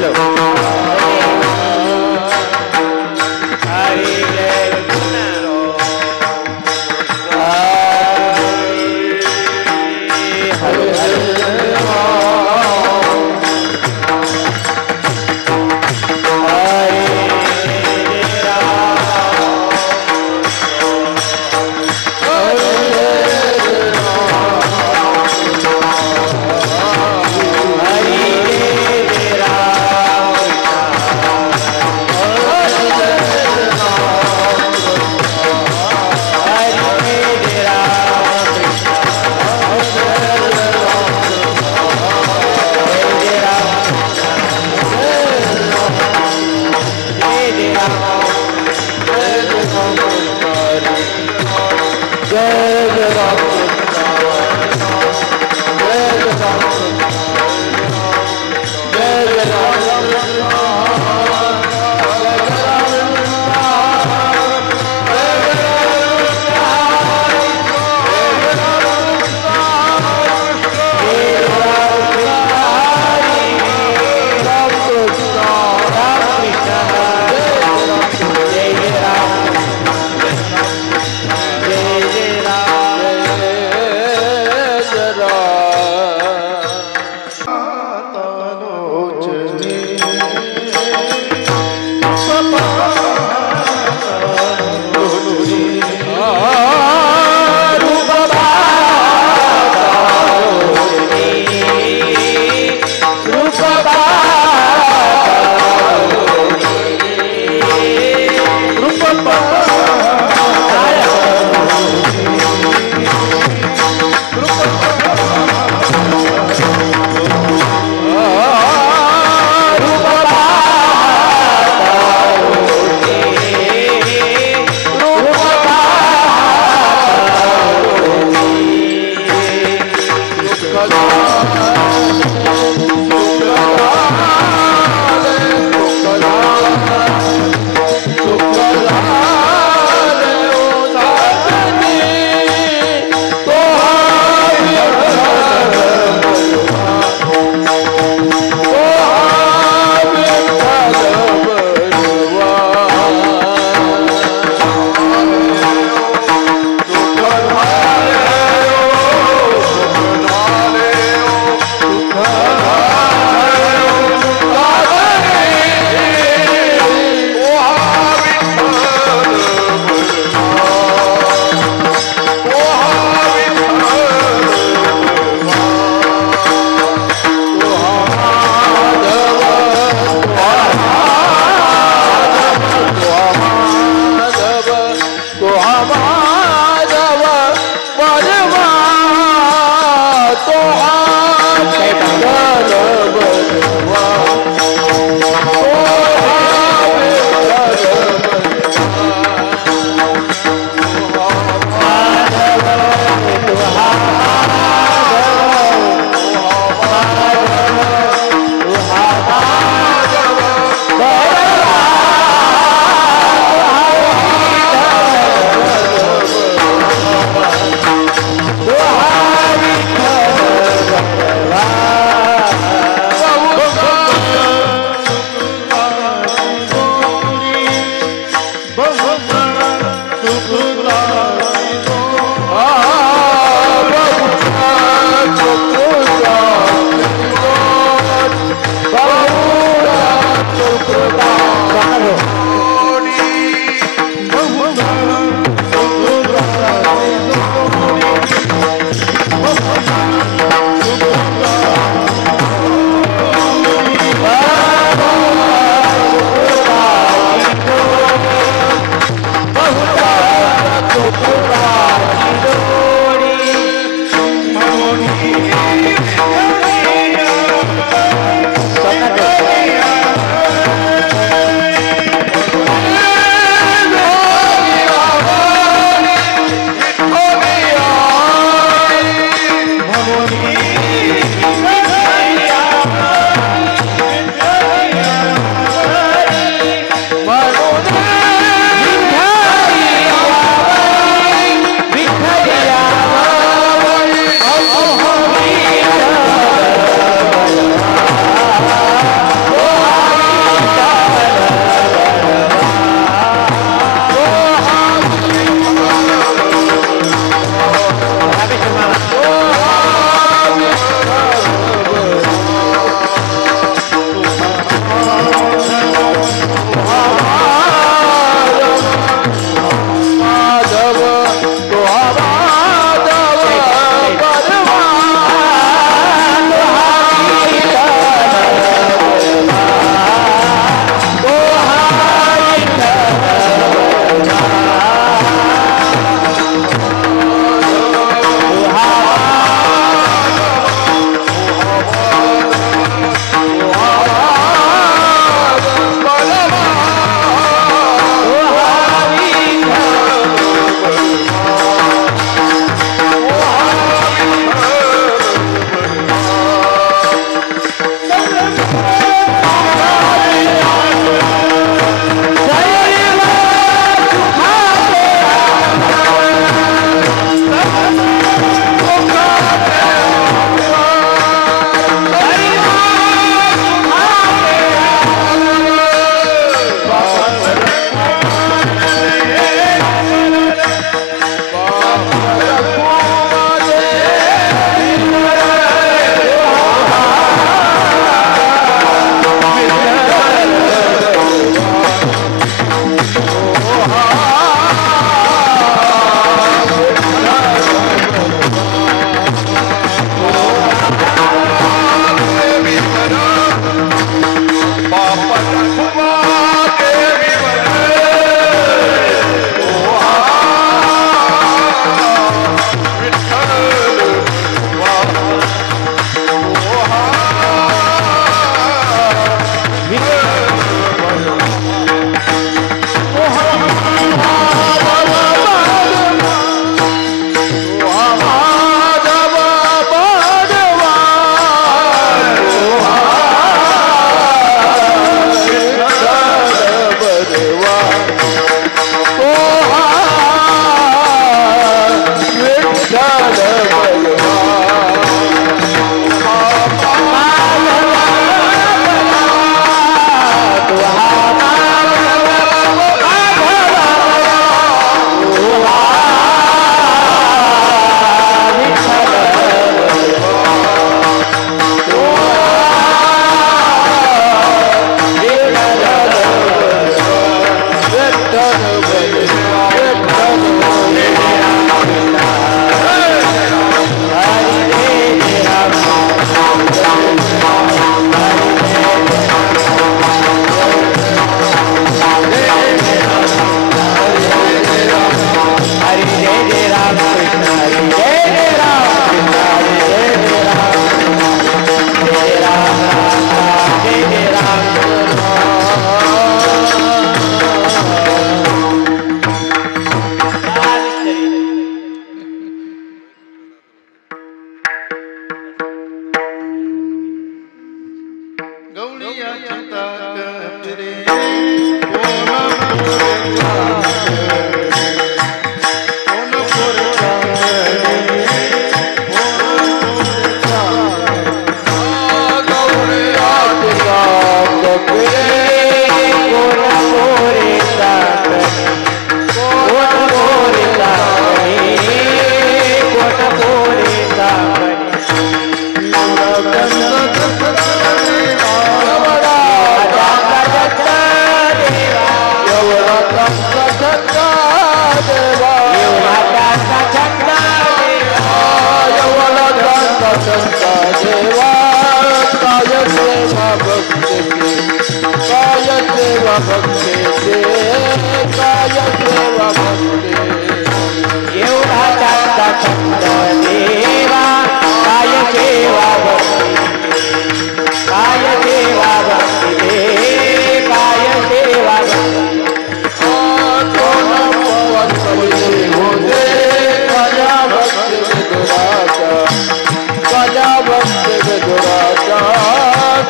चलो तनोचनी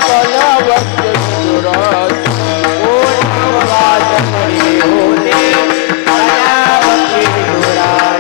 कल्यावत्य विदुराज होते कल्यावत्य विदुराज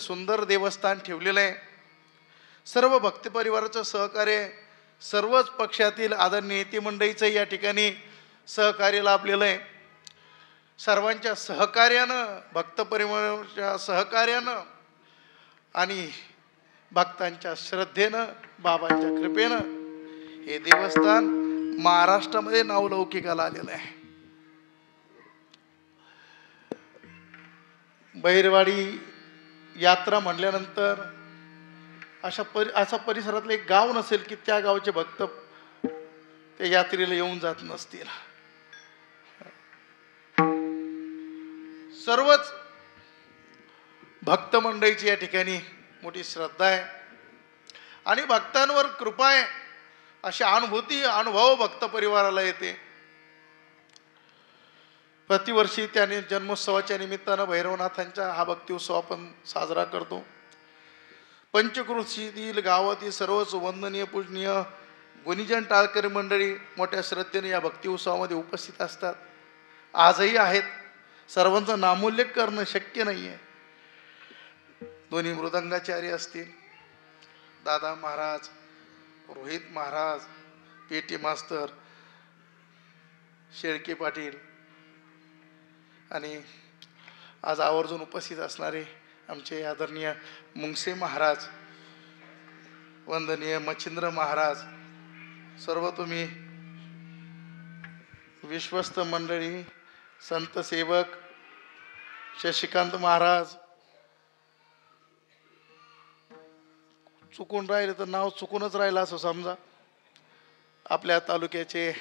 सुंदर देवस्थान ठेवलेलं आहे. सर्व भक्ती परिवाराचं सहकार्य, सर्वच पक्षातील आदरणीय नेते मंडळीचं या ठिकाणी सहकार्य लाभलेलं आहे. सर्वांच्या सहकार्यानं, भक्त परिवाराच्या सहकार्यानं आणि भक्तांच्या श्रद्धेनं, बाबांच्या कृपेनं हे देवस्थान महाराष्ट्रामध्ये नावलौकिकाला आलेलं आहे. बहिरवाडी यात्रा म्हणल्यानंतर अशा परिसरातलं एक गाव नसेल की त्या गावचे भक्त त्या यात्रेला येऊन जात नसतील. सर्वच भक्त मंडळीची या ठिकाणी मोठी श्रद्धा आहे आणि भक्तांवर कृपा आहे अशी अनुभव भक्त परिवाराला येते. प्रतिवर्षी त्याने जन्मोत्सवाच्या निमित्तानं भैरवनाथांचा हा भक्ती उत्सव आपण साजरा करतो. पंचक्रोशीतील गावातील सर्वच वंदनीय पूजनीय गुणीजन टाळकरी मंडळी मोठ्या श्रद्धेने या भक्ती उत्सवामध्ये उपस्थित असतात. आजही आहेत. सर्वांचा नामोल्लेख करणं शक्य नाही आहे. दोन्ही मृदंगाचार्य असतील, दादा महाराज, रोहित महाराज, पेटी मास्तर, शेळके पाटील आणि आज आवर्जून उपस्थित असणारे आमचे आदरणीय मुंगसे महाराज, वंदनीय मच्छिंद्र महाराज, सर्व तुम्ही विश्वस्त मंडळी, संत सेवक शशिकांत महाराज, चुकून राहिले तर नाव चुकूनच राहिलं असं समजा. आपल्या तालुक्याचे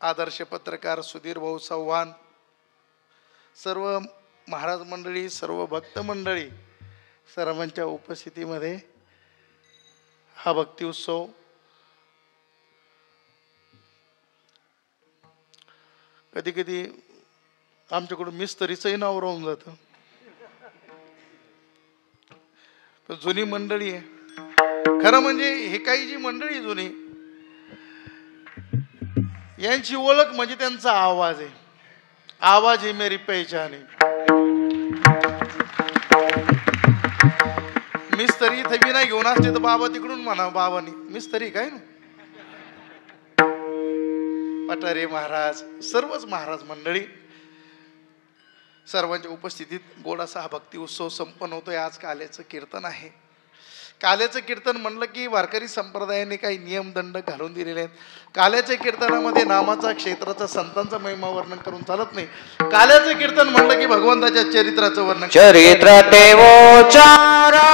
आदर्श पत्रकार सुधीर भाऊ चव्हाण, सर्व महाराज मंडळी, सर्व भक्त मंडळी, सर्वांच्या उपस्थितीमध्ये हा भक्ती उत्सव कधी कधी आमच्याकडून मिस्तरीचंही नाव राहून जातं. जुनी मंडळी आहे. खरं म्हणजे हे काही जी मंडळी जुनी, यांची ओळख म्हणजे त्यांचा आवाज आहे. आवाज ही मेरी पहचान है. मिस्तरी इथे बी नाही घेऊन असते तर बाबा तिकडून म्हणा, बाबानी मिस्तरी काय ना. पठारे महाराज, सर्वच महाराज मंडळी, सर्वांच्या उपस्थितीत गोडासा हा भक्ती उत्सव संपन्न होतोय. आज काल्याचं कीर्तन आहे. काल्याचं कीर्तन म्हणलं की वारकरी संप्रदायाने काही नियमदंड घालून दिलेले आहेत. काल्याच्या कीर्तनामध्ये नामाचा, क्षेत्राचा, संतांचा महिमा वर्णन करून चालत नाही. काल्याचं कीर्तन म्हणलं की भगवंताच्या चरित्राचं वर्णन. चरित्र देवोचारावे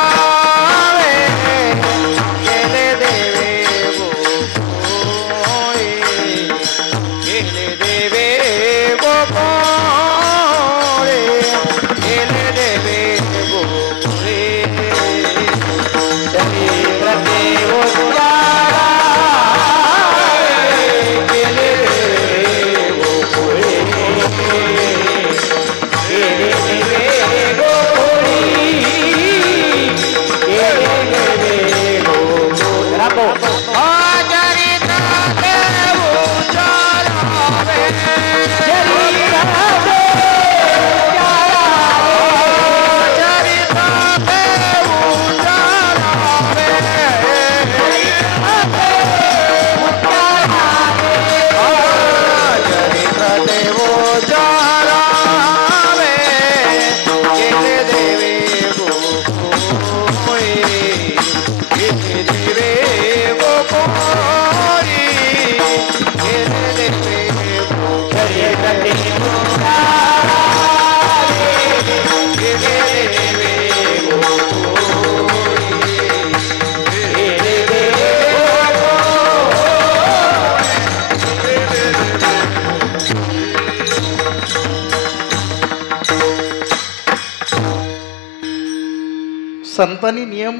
संतांनी नियम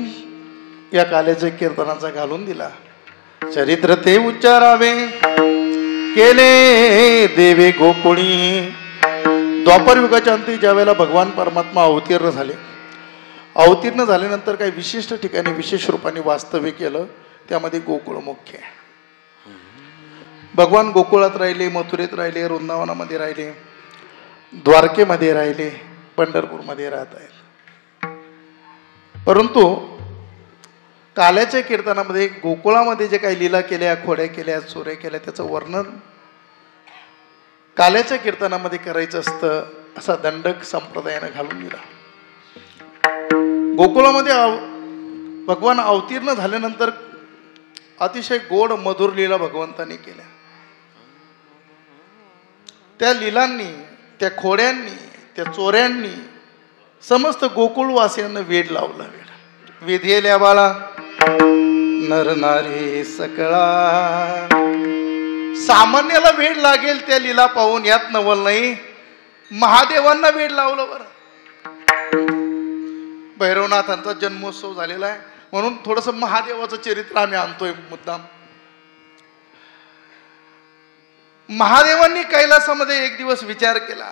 या काल्याच्या कीर्तनाचा घालून दिला. चरित्र ते उच्चारावे केले देवे गोकुळी. द्वापर युगाच्या अंती ज्या वेळेला भगवान परमात्मा अवतीर्ण झाले, अवतीर्ण झाल्यानंतर काही विशिष्ट ठिकाणी विशेष रूपाने वास्तव्य केलं. त्यामध्ये गोकुळ मुख्य आहे. भगवान गोकुळात राहिले, मथुरेत राहिले, वृंदावनामध्ये राहिले, द्वारकेमध्ये राहिले, पंढरपूरमध्ये राहत आहेत. परंतु काल्याच्या कीर्तनामध्ये गोकुळामध्ये जे काही लीला केल्या, खोड्या केल्या, चोऱ्या केल्या, त्याचं वर्णन काल्याच्या कीर्तनामध्ये करायचं असतं असा दंडक संप्रदायाने घालून दिला. गोकुळामध्ये भगवान अवतीर्ण झाल्यानंतर अतिशय गोड मधुर लीला भगवंतांनी केल्या. त्या लीलांनी, त्या खोड्यांनी, त्या चोऱ्यांनी समस्त गोकुळवासियांना वेड लावला. विधेल्या बाळा नर नारी सकळा. सामान्याला वेड लागेल त्या लीला पाहून, यात नवल नाही. महादेवांना वेड लावलं बरं. भैरवनाथांचा जन्मोत्सव झालेला आहे म्हणून थोडस महादेवाचं चरित्र आम्ही आणतोय मुद्दाम. महादेवांनी कैलासामध्ये एक दिवस विचार केला,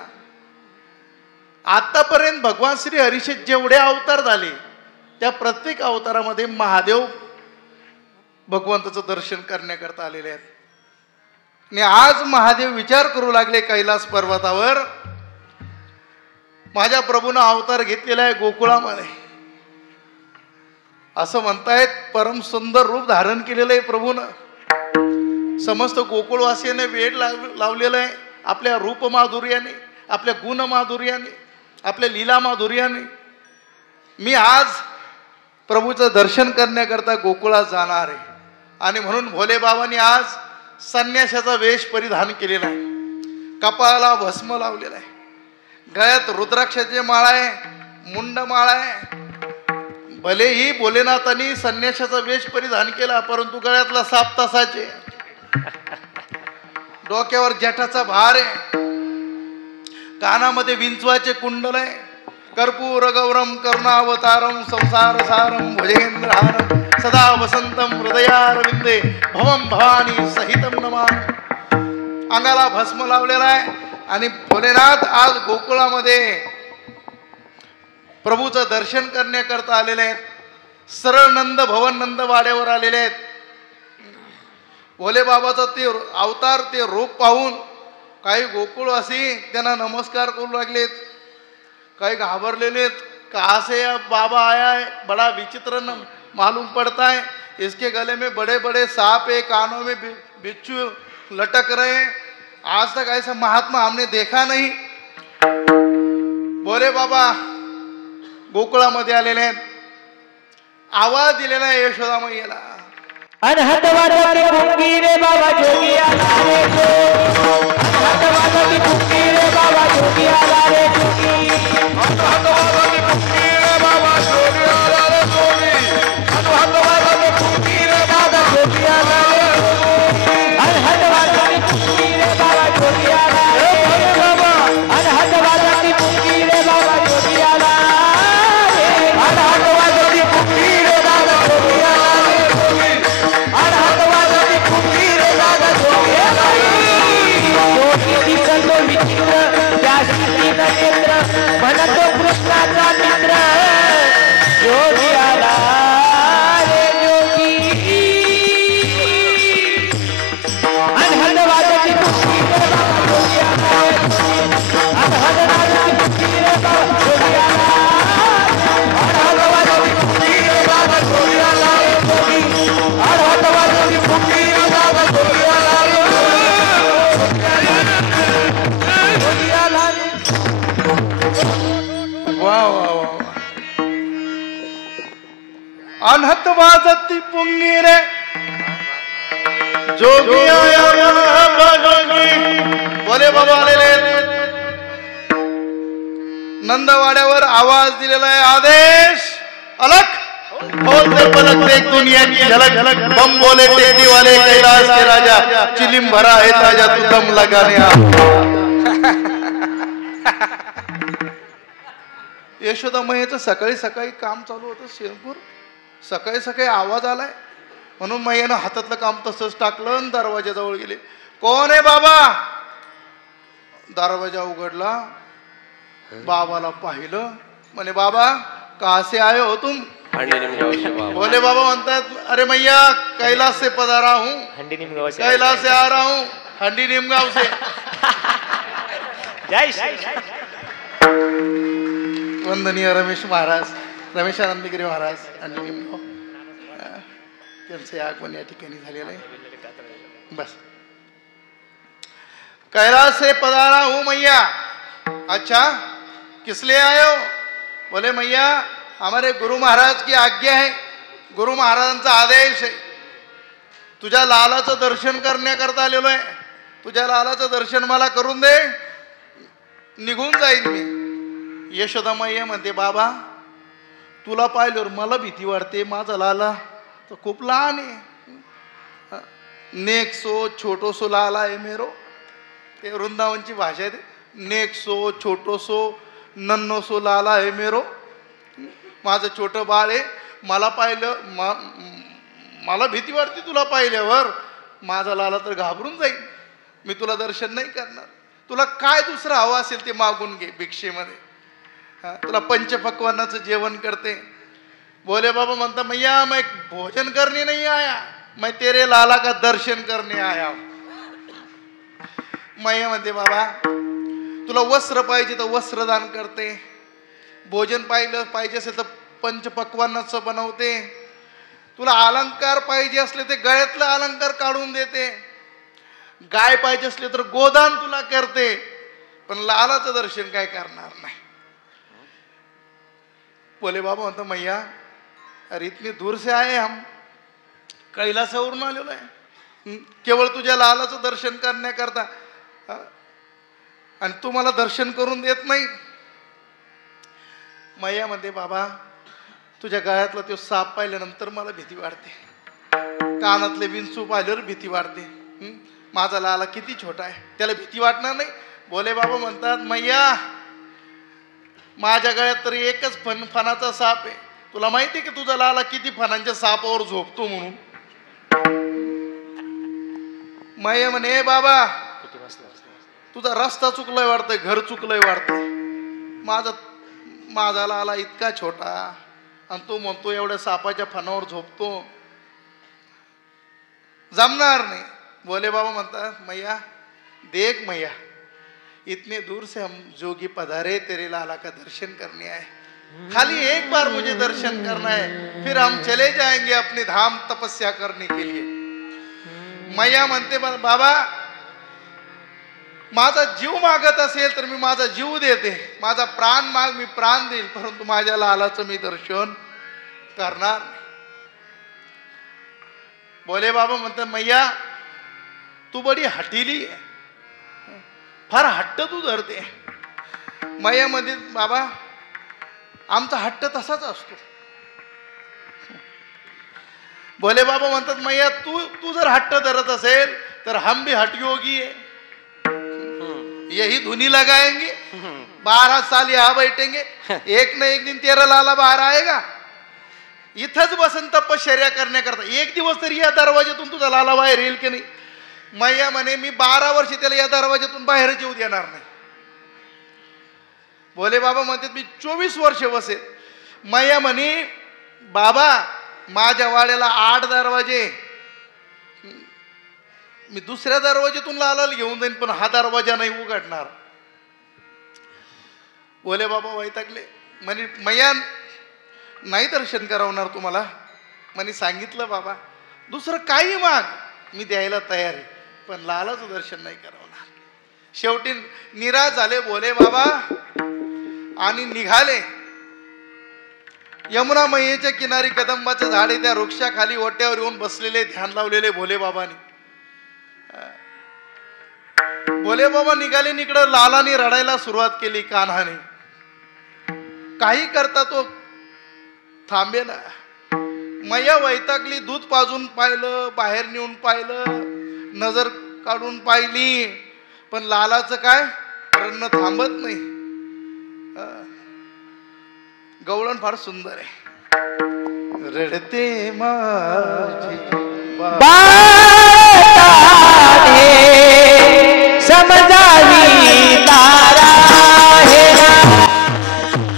आतापर्यंत भगवान श्री हरीचे जेवढे अवतार झाले त्या प्रत्येक अवतारामध्ये महादेव भगवंताचं दर्शन करण्याकरता आलेले आहेत. आणि आज महादेव विचार करू लागले कैलास पर्वतावर, माझ्या प्रभूनं अवतार घेतलेला आहे गोकुळामध्ये. असं म्हणतायत परम सुंदर रूप धारण केलेलं आहे प्रभूनं. समस्त गोकुळवासियांना वेड लावलेलं आहे आपल्या रूप माधुर्याने, आपल्या गुण माधुर्याने, आपल्या लीला माधुर्याने. मी आज प्रभूचं दर्शन करण्याकरता गोकुळात जाणार आहे. आणि म्हणून भोले बाबांनी आज संन्यासाचा वेश परिधान केलेला आहे. कपाळाला भस्म लावलेला आहे, गळ्यात रुद्राक्षाचे माळ आहे, मुंड माळ आहे. भलेही भोलेनाथांनी संन्यासाचा वेश परिधान केला परंतु गळ्यातला साप तसाचे. डोक्यावर जटाचा भार आहे, कानामध्ये विंचवाचे कुंडल आहे. कर्पूर गौरम करुणावतारम संसार सारम भुजेंद्रहारम सदा वसंतम हृदयारविंदे भवम भवानी सहितम नमामि. अंगाला भस्म लावलेला आहे. आणि भोलेनाथ आज गोकुळामध्ये प्रभूचं दर्शन करण्याकरता आलेले आहेत. सरळ नंद भवन नंद वाड्यावर आलेले आहेत. भोले बाबाचं ते अवतार, ते रूप पाहून काही गोकुळवासी त्यांना नमस्कार करू लागलेत, काही घाबरलेलेत. कहाँ से बाबा आया है, बड़ा विचित्र मालूम पड़ता है. इसके गले में बड़े बड़े सांप है, कानों में बिच्छू लटक रहे हैं. आज तक ऐसा महात्मा हमने देखा नहीं. भोले बाबा गोकुळामध्ये आलेले आहेत. आवाज दिलेला आहे यशोदा मैयाला. अनहद वाजती फुंकी रे बाबा जोगी आला रे जोगी. अनहद वाजती फुंकी रे बाबा जोगी आला रे जोगी. अनहद वाजती फुंकी रे बाबा जोगी आला रे जोगी. अनहद वाजती फुंकी रे बाबा जोगी आला रे जोगी. अनहद वाजती फुंकी रे बाबा जोगी आला रे बाबा. अनहद वाजती फुंकी रे बाबा जोगी आला रे. अनहद वाजती फुंकी रे बाबा जोगी आला रे जोगी. अनहद वाजती फुंकी रे बाबा जोगी आला रे. जोगी दिसतो विचित्र त्याशी नेत्र म्हणतो कृष्णाचा मित्र. जोगी आला रे जोगी. अनहद वाजती फुंकी रे बाबा जोगी आला रे जोगी. अनहद वाजती फुंकी रे बाबा जोगी आला. अनहद वाजती फुंकी रे बाबा जोगी आला रे जोगी. अनहद वाजती फुंकी रे बाबा जोगी आला रे जोगी आला रे. वा वा वा. अनहत वाजती पुंगी रे जोगी आया जोगी. भोले बाबा आलेले आहेत. नंदवाड्यावर आवाज दिलेला आहे, आदेश अलग बोलते पलक देख दुनिया की झलक झलक. बम बोले टेडी वाले कैलाश के राजा, चिलिम भरा है ताजा तू दम लगाने आ. यशोदा मैयाचं सकाळी सकाळी काम चालू होतं शेरपूर. सकाळी सकाळी आवाज आलाय म्हणून मैयानं हातातलं काम तसंच टाकलं आणि दरवाजाजवळ गेले. कोण आहे बाबा? दरवाजा उघडला, बाबाला पाहिलं. म्हणे बाबा कहाँ से आए हो तुम? भोले बाबा म्हणतात, अरे मैया कैलाश से पधारा हूँ, कैलाश से आ रहा हूँ, हंडी निमगांव से. वंदनीय रमेश महाराज, रमेशानंदगिरी महाराज हंडी निमगांव, त्यांचे आगमन या ठिकाणी झालेलं आहे. बस. कैलाश से पधारा हूँ मैया. अच्छा किस लिए आए हो? बोले मैया हमारे गुरु महाराज की आज्ञा है गुरु महाराजांचा आदेश आहे. तुझ्या लालाचं दर्शन करण्याकरता आलेलो आहे. तुझ्या लालाचं दर्शन मला करून दे, निघून जाईन मी. यशोदा मैया म्हणते बाबा तुला पाहिल्यावर मला भीती वाटते. माझा लाला तर खूप लहान आहे. नेक सो छोटो सो लाला आहे मेरो. ते वृंदावनची भाषा आहे. नेक सो छोटो सो नन्नो सो लाला आहे मेरो. माझं छोटं बाळ आहे. मला पाहिलं मला भीती वाटते तुला पाहिल्यावर. माझा लाला तर घाबरून जाईल. मी तुला दर्शन नाही करणार. तुला काय दुसरं हवं असेल ते मागून घे भिक्षेमध्ये. तुला पंचपक्वान्नाचं जेवण करते. बोले बाबा म्हणता मैया मैं भोजन करने नहीं आया, मैं तेरे लाला का दर्शन करने आया. मैया म्हणते बाबा तुला वस्त्र पाहिजे तर वस्त्रदान करते. भोजन पाहिजे असेल तर पंचपक्वान्नाचं बनवते. तुला अलंकार पाहिजे असले ते गळ्यातले अलंकार काढून देते. गाय पाहिजे असले तर गोदान तुला करते. पण लालाचं दर्शन काय करणार नाही. बोले बाबा म्हणता मैया अरे इतनी दूर से आए हम, कैलासावरून आलेलो आहे केवळ तुझ्या लालाचं दर्शन करण्याकरता. आणि तू मला दर्शन करून देत नाही. मैया म्हणते बाबा तुझ्या गळ्यातला तो साप पाहिल्यानंतर मला भीती वाटते. कानातले विंचू पाहिल्यावर भीती वाटते. माझा लाला किती छोटा आहे, त्याला भीती वाटणार नाही. बोले बाबा म्हणतात मैया माझ्या गळ्यात तरी एकच फणाचा साप आहे. तुला माहिती आहे की तुझा लाला किती फणांच्या सापावर झोपतो म्हणून. मैया म्हणे बाबा तुझा रस्ता चुकलाय वाटतंय, घर चुकलंय वाटतंय. माझा लाला इतका छोटा आणि तो म्हणतो एवढ्या सापाच्या फणावर झोपतो, जमणार नाही. बोले बाबा म्हणतात मैया देख मैया इतने दूर से हम जोगी पधारे तेरे लाला का दर्शन करने आए. खाली एक बार मुझे दर्शन करना है, फिर हम चले जाएंगे अपने धाम तपस्या करने के लिए. मैया म्हणते बाबा माझा जीव मागत असेल तर मी माझा जीव देते. माझा प्राण माग मी प्राण देईल, परंतु माझ्या लालाचं मी दर्शन करणार. बोले बाबा म्हणतात मैया तू बडी हटीली आहे, फार हट्ट तू धरते. मैया मध्ये बाबा आमचा हट्ट तसाच असतो. बोले बाबा म्हणतात मैया तू जर हट्ट धरत असेल तर हम भी हटयोगी है. यही धुनी लगाएंगे, 12 साल यहाँ बैठेंगे, एक न एक दिन तेरा लाला बाहर आएगा. इथंच बसन तपश्चर्या करण्याकरता. एक दिवस तरी या दरवाज्यातून तुझा लाला बाहेर येईल की नाही. मैया म्हणे मी 12 वर्ष त्याला या दरवाज्यातून बाहेर येऊ देणार नाही. बोले बाबा म्हणतात मी 24 वर्ष बसेल. मैया म्हणे बाबा माझ्या वाड्याला 8 दरवाजे, मी दुसऱ्या दरवाज्यातून लालाला घेऊन जाईन पण हा दरवाजा नाही उघडणार. बोले बाबा वैतागले. म्हणे मैया नाही दर्शन करवणार तुम्हाला. म्हणे सांगितलं बाबा दुसरं काही माग मी द्यायला तयार आहे, पण लालाचं दर्शन नाही करवणार. शेवटी निराश झाले बोले बाबा आणि निघाले. यमुना मैयेच्या किनारी कदंबाचं झाड आहे, त्या वृक्षाखाली ओट्यावर येऊन बसलेले ध्यान लावलेले भोले बाबांनी. भोले बाबा निघाले निकडं. लालाने रडायला सुरुवात केली कान्हाने. काही करता तो थांबेना. मैया वैतागली. दूध पाजून पाहिलं, बाहेर नेऊन पाहिलं, नजर काढून पाहिली, पण लालाचं काय रडणं थांबत नाही. गवळण फार सुंदर आहे. रडते माझे समजावी तारा हे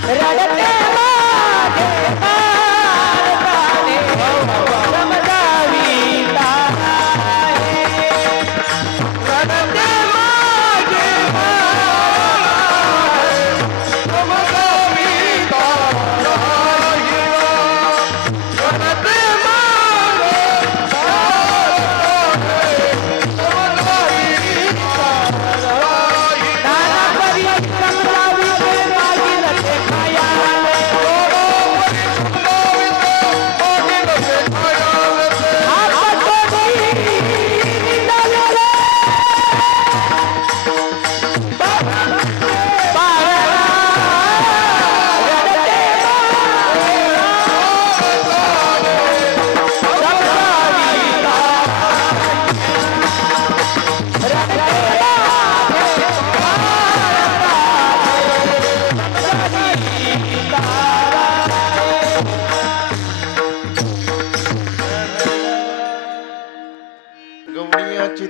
रडते माझे बाळकाने, समजावी तारा हे रडते माझे बाळ, समजावी तारा हे रडते माझे बाळकाने, समजावी तारा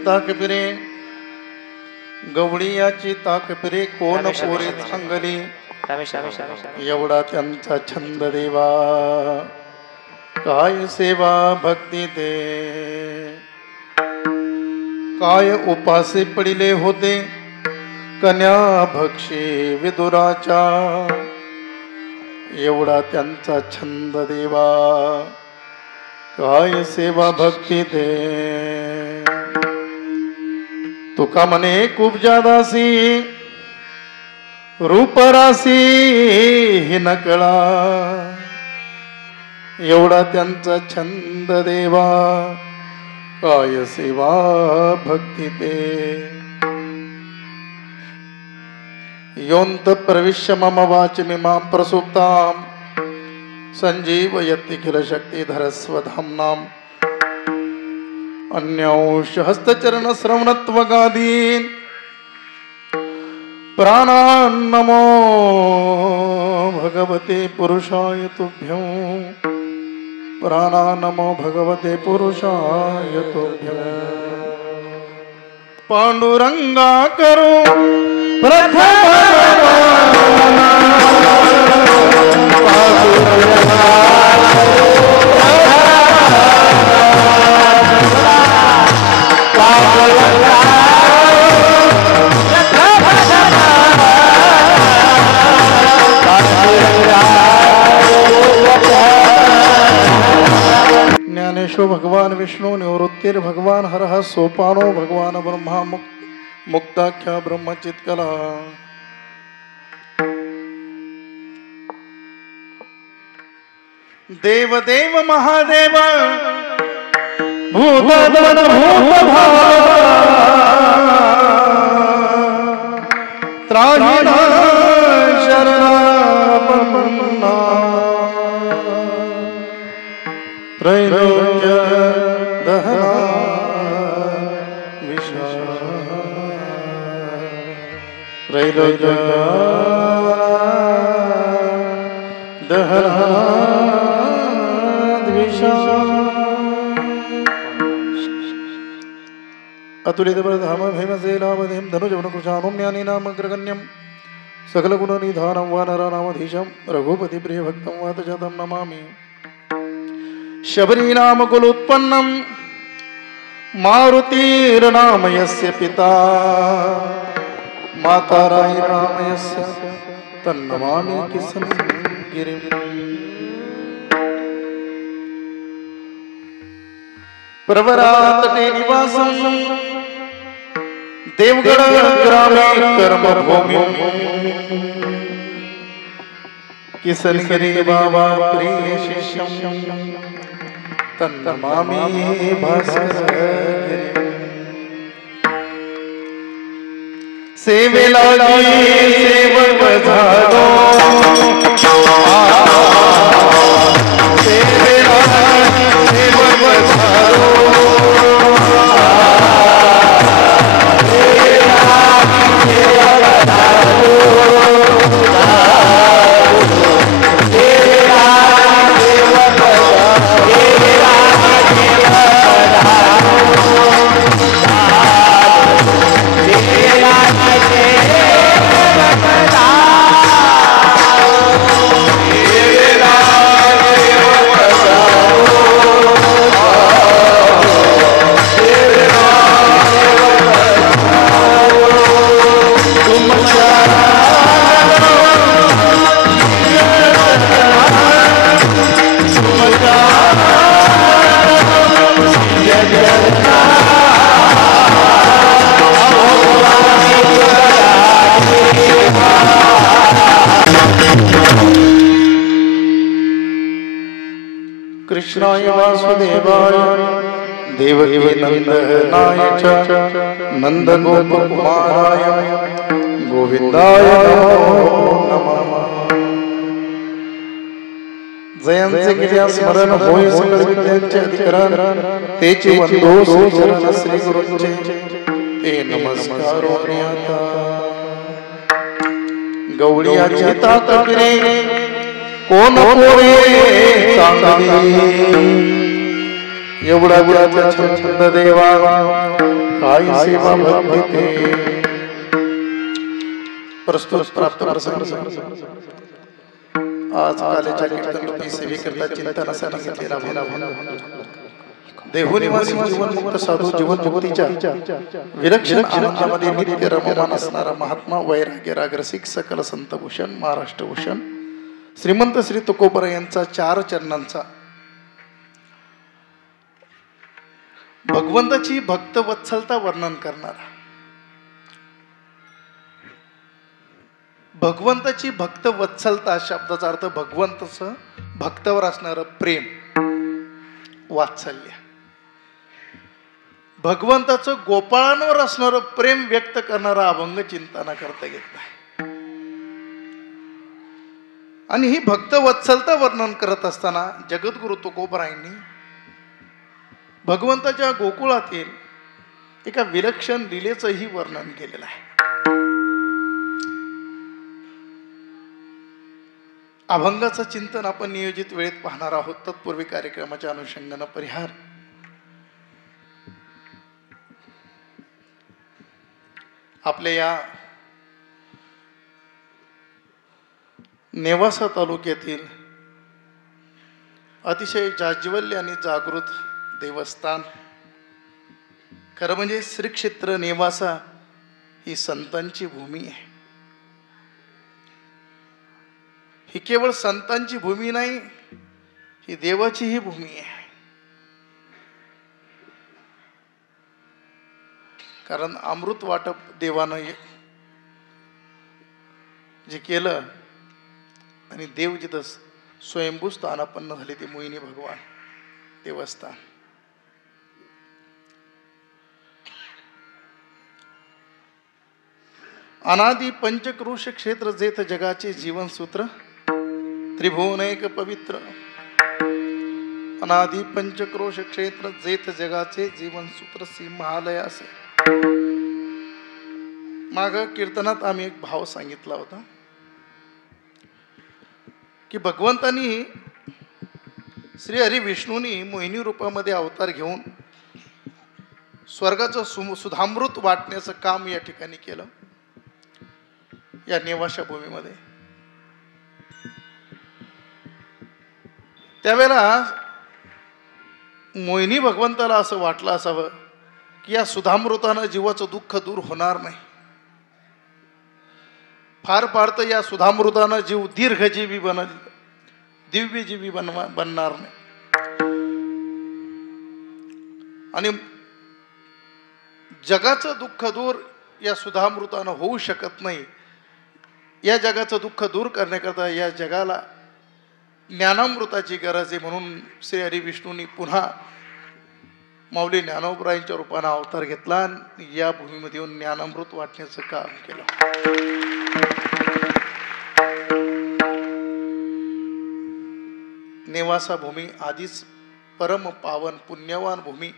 ताक फिरे गवळीयाची ताक फिरे कोण पोरे चांगली एवढा त्यांचा छंद देवा काय सेवा भक्ती ते काय उपासे पडिले होते कन्या भक्षी विदुराच्या एवढा त्यांचा छंद देवा काय सेवा भक्ती ते तुका म्हणे खूप जादासी रूपरासी हि न कळा एवढा त्यांचा छंद देवा काय सेवा भक्ती ते योऽन्त प्रविश्य मम वाचमिमां प्रसुप्तां संजीवयति किल शक्तिधर स्वधाम्नाम् अन्यांश हस्तचरण श्रवणत्वगादीन् प्राणान् नमो भगवते पुरुषाय तुभ्यं प्राणान् नमो भगवते पुरुषाय तुभ्यं पांडुरंगा करो प्रथम ज्ञानेश्वर भगवान विष्णु निवृत्तिर भगवान हरः सोपानो भगवान ब्रह्मा मुक्ताख्या ब्रह्मचित्कला देव देव महादेव भूतधन भूतभाव त्राहिणा शरणापन्ना त्रैलोक्य दहना त्रैलोक्य दहना अतुलित बलधाम भीमसेनावधिं धनुजवनकृशानुं ज्ञानीनामग्रगण्यं सकलगुणनिधानं वानरानामधीशं रघुपतिप्रियभक्तं वातजातं नमामि शबरीनामकुलोत्पन्नं मारुतिर्नाम यस्य पिता माता रायिर्नाम यस्य तन्नमामि किसनगिरिम् प्रवरातटे निवासं देवगण ग्रामे कर्मभूमि किसनगिरि बाबा प्रिय शिष्यं तन्नमामि भास्करगिरिम् सेवेलागी सेवक झालो सेवेलागी सेवक झालो कृष्णाय वासुदेवाय देवकी नंदनाय च नंदगोपकुमाराय गोविंदाय नमः। जयांचे केल्या स्मरण होय सकल विद्यांचे अधिकरण तेचे वंदो श्रीचरण श्री गुरूंचे ते नमस्कार आता गवळीयाची तात फिरे कोण पोरे चांगली एवढा गुणाचा छंद देवा काय सेवा भक्ती प्रस्तुत प्राप्त आज कालेच्या कीर्तन रूपी सेवेकरता चिंतनासाठी घेतलेला देहुनिवासी जीवनमुक्त साधू जीवनमुक्तीच्या विलक्षण आनंदामध्ये नित्य रममान असणारा महात्मा वैराग्य रागरसिक सकल संतभूषण महाराष्ट्रभूषण श्रीमंत श्री तुकोबर यांचा 4 चरणांचा भगवंताची भक्त वत्सलता वर्णन करणारा भगवंताची भक्त वत्सलता शब्दाचा अर्थ भगवंताचं भक्तावर असणारं प्रेम वात्सल्य भगवंताचं गोपाळांवर असणारं प्रेम व्यक्त करणारा अभंग चिंतना करता घेतलाय आणि ही भक्त वत्सलता वर्णन करत असताना जगद्गुरु तुकोबरायांनी भगवंताच्या गोकुळातील एका विलक्षण लीलेचंही वर्णन केलेलं आहे. अभंगाचं चिंतन आपण नियोजित वेळेत पाहणार आहोत. तत्पूर्वी कार्यक्रमाच्या अनुषंगानं परिहार आपल्या या नेवासा तालुक्यातील अतिशय जाज्वल्य आणि जागृत देवस्थान खरं म्हणजे श्री क्षेत्र नेवासा ही संतांची भूमी आहे. ही केवळ संतांची भूमी नाही, ही देवाचीही भूमी आहे. कारण अमृत वाटप देवानं जे केलं आणि देव जिथं स्वयंभू स्थानापन्न झाले ते मोहिनी भगवान देवस्थान. अनादि पंचक्रोश क्षेत्र जेथ जगाचे जीवन सूत्र त्रिभुवन एक पवित्र. अनादि पंचक्रोश क्षेत्र जेथ जगाचे जीवन सूत्र श्री महालयास. माग कीर्तनात आम्ही एक भाव सांगितला होता की भगवंतांनी श्री हरी विष्णूंनी मोहिनी रूपामध्ये अवतार घेऊन स्वर्गाचं सुधामृत वाटण्याचं काम या ठिकाणी केलं या नेवाशा भूमीमध्ये. त्यावेळेला मोहिनी भगवंताला असं वाटलं असावं की या सुधामृतानं जीवाचं दुःख दूर होणार नाही. फार फार तर या सुधामृतानं जीव दीर्घजीवी बनल, दिव्यजीवी बनणार नाही. आणि जगाचं दुःख दूर या सुधामृतानं होऊ शकत नाही. या जगाचं दुःख दूर करण्याकरता या जगाला ज्ञानामृताची गरज आहे. म्हणून श्री हरी विष्णूंनी पुन्हा माऊली ज्ञानोबरायांच्या रूपाने अवतार घेतला आणि या भूमीमध्ये येऊन ज्ञानामृत वाटण्याचं काम केलं. नेवासा भूमी आधीच परम पावन पुण्यवान भूमी.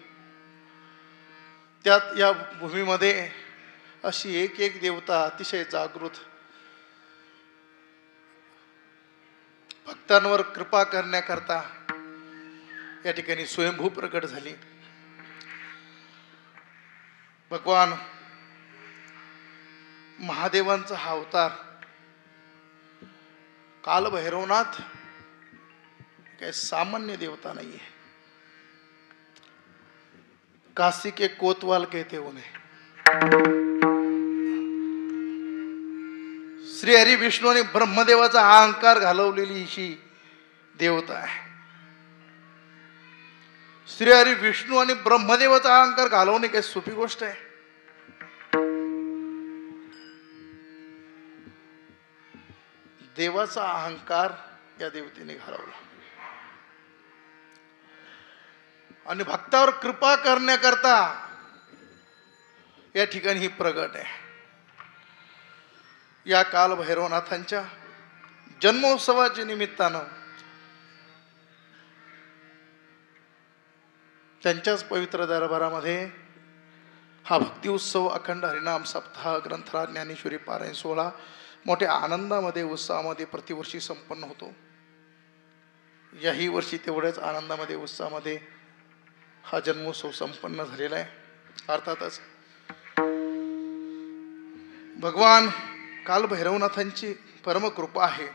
त्यात या भूमीमध्ये अशी एक एक देवता अतिशय जागृत भक्तांवर कृपा करण्याकरता या ठिकाणी स्वयंभू प्रकट झाली. भगवान महादेवांचा हा अवतार कालभैरवनाथ काही सामान्य देवता नहीं है. काशी के कोतवाल कहते उन्हें. श्री हरी विष्णू आणि ब्रह्मदेवाचा अहंकार घालवलेली ही देवता आहे. श्री हरी विष्णू आणि ब्रह्मदेवाचा अहंकार घालवणे काही सोपी गोष्ट आहे. देवाचा अहंकार या देवतेने घालवला आणि भक्तावर कृपा करण्याकरता या ठिकाणी ही प्रगट आहे. या काल भैरवनाथांच्या जन्मोत्सवाच्या निमित्तानं त्यांच्याच पवित्र दरबारामध्ये हा भक्ती उत्सव अखंड हरिनाम सप्ताह ग्रंथराज ज्ञानेश्वरी पारायण सोहळा मोठ्या आनंदामध्ये उत्साहामध्ये प्रतिवर्षी संपन्न होतो. याही वर्षी तेवढ्याच आनंदामध्ये उत्साहामध्ये हा जन्मोत्सव संपन्न झालेला आहे. अर्थातच भगवान काल भैरवनाथांची परमकृपा आहे.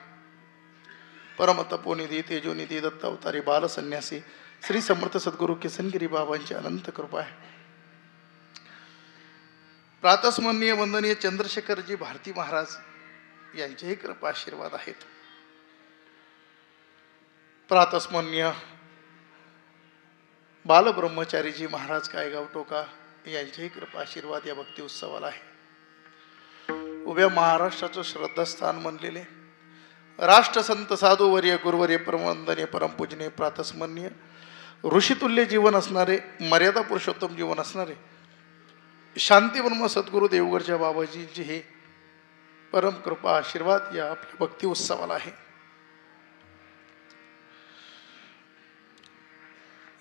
परम तपोनिधी तेजोनिधी दत्तावतारी बाल संन्यासी श्री समर्थ सद्गुरू किसनगिरी बाबांची अनंत कृपा आहे. प्रातस्मरणीय वंदनीय चंद्रशेखरजी भारती महाराज यांचेही कृपा आशीर्वाद आहेत. प्रातस्मरणीय बालब्रह्मचारीजी महाराज कायगाव टोका यांचेही कृपा आशीर्वाद या भक्ती उत्सवाला आहे. उभ्या महाराष्ट्राचं श्रद्धास्थान म्हणलेले राष्ट्रसंत साधूवर्य गुरुवर्य परमवंदनीय परमपूजनीय प्रातस्मरणीय ऋषितुल्य जीवन असणारे मर्यादा पुरुषोत्तम जीवन असणारे शांतीब्रह्म सद्गुरू देवगडच्या बाबाजींची हे परम कृपा आशीर्वाद या आपल्या भक्ती उत्सवाला आहे.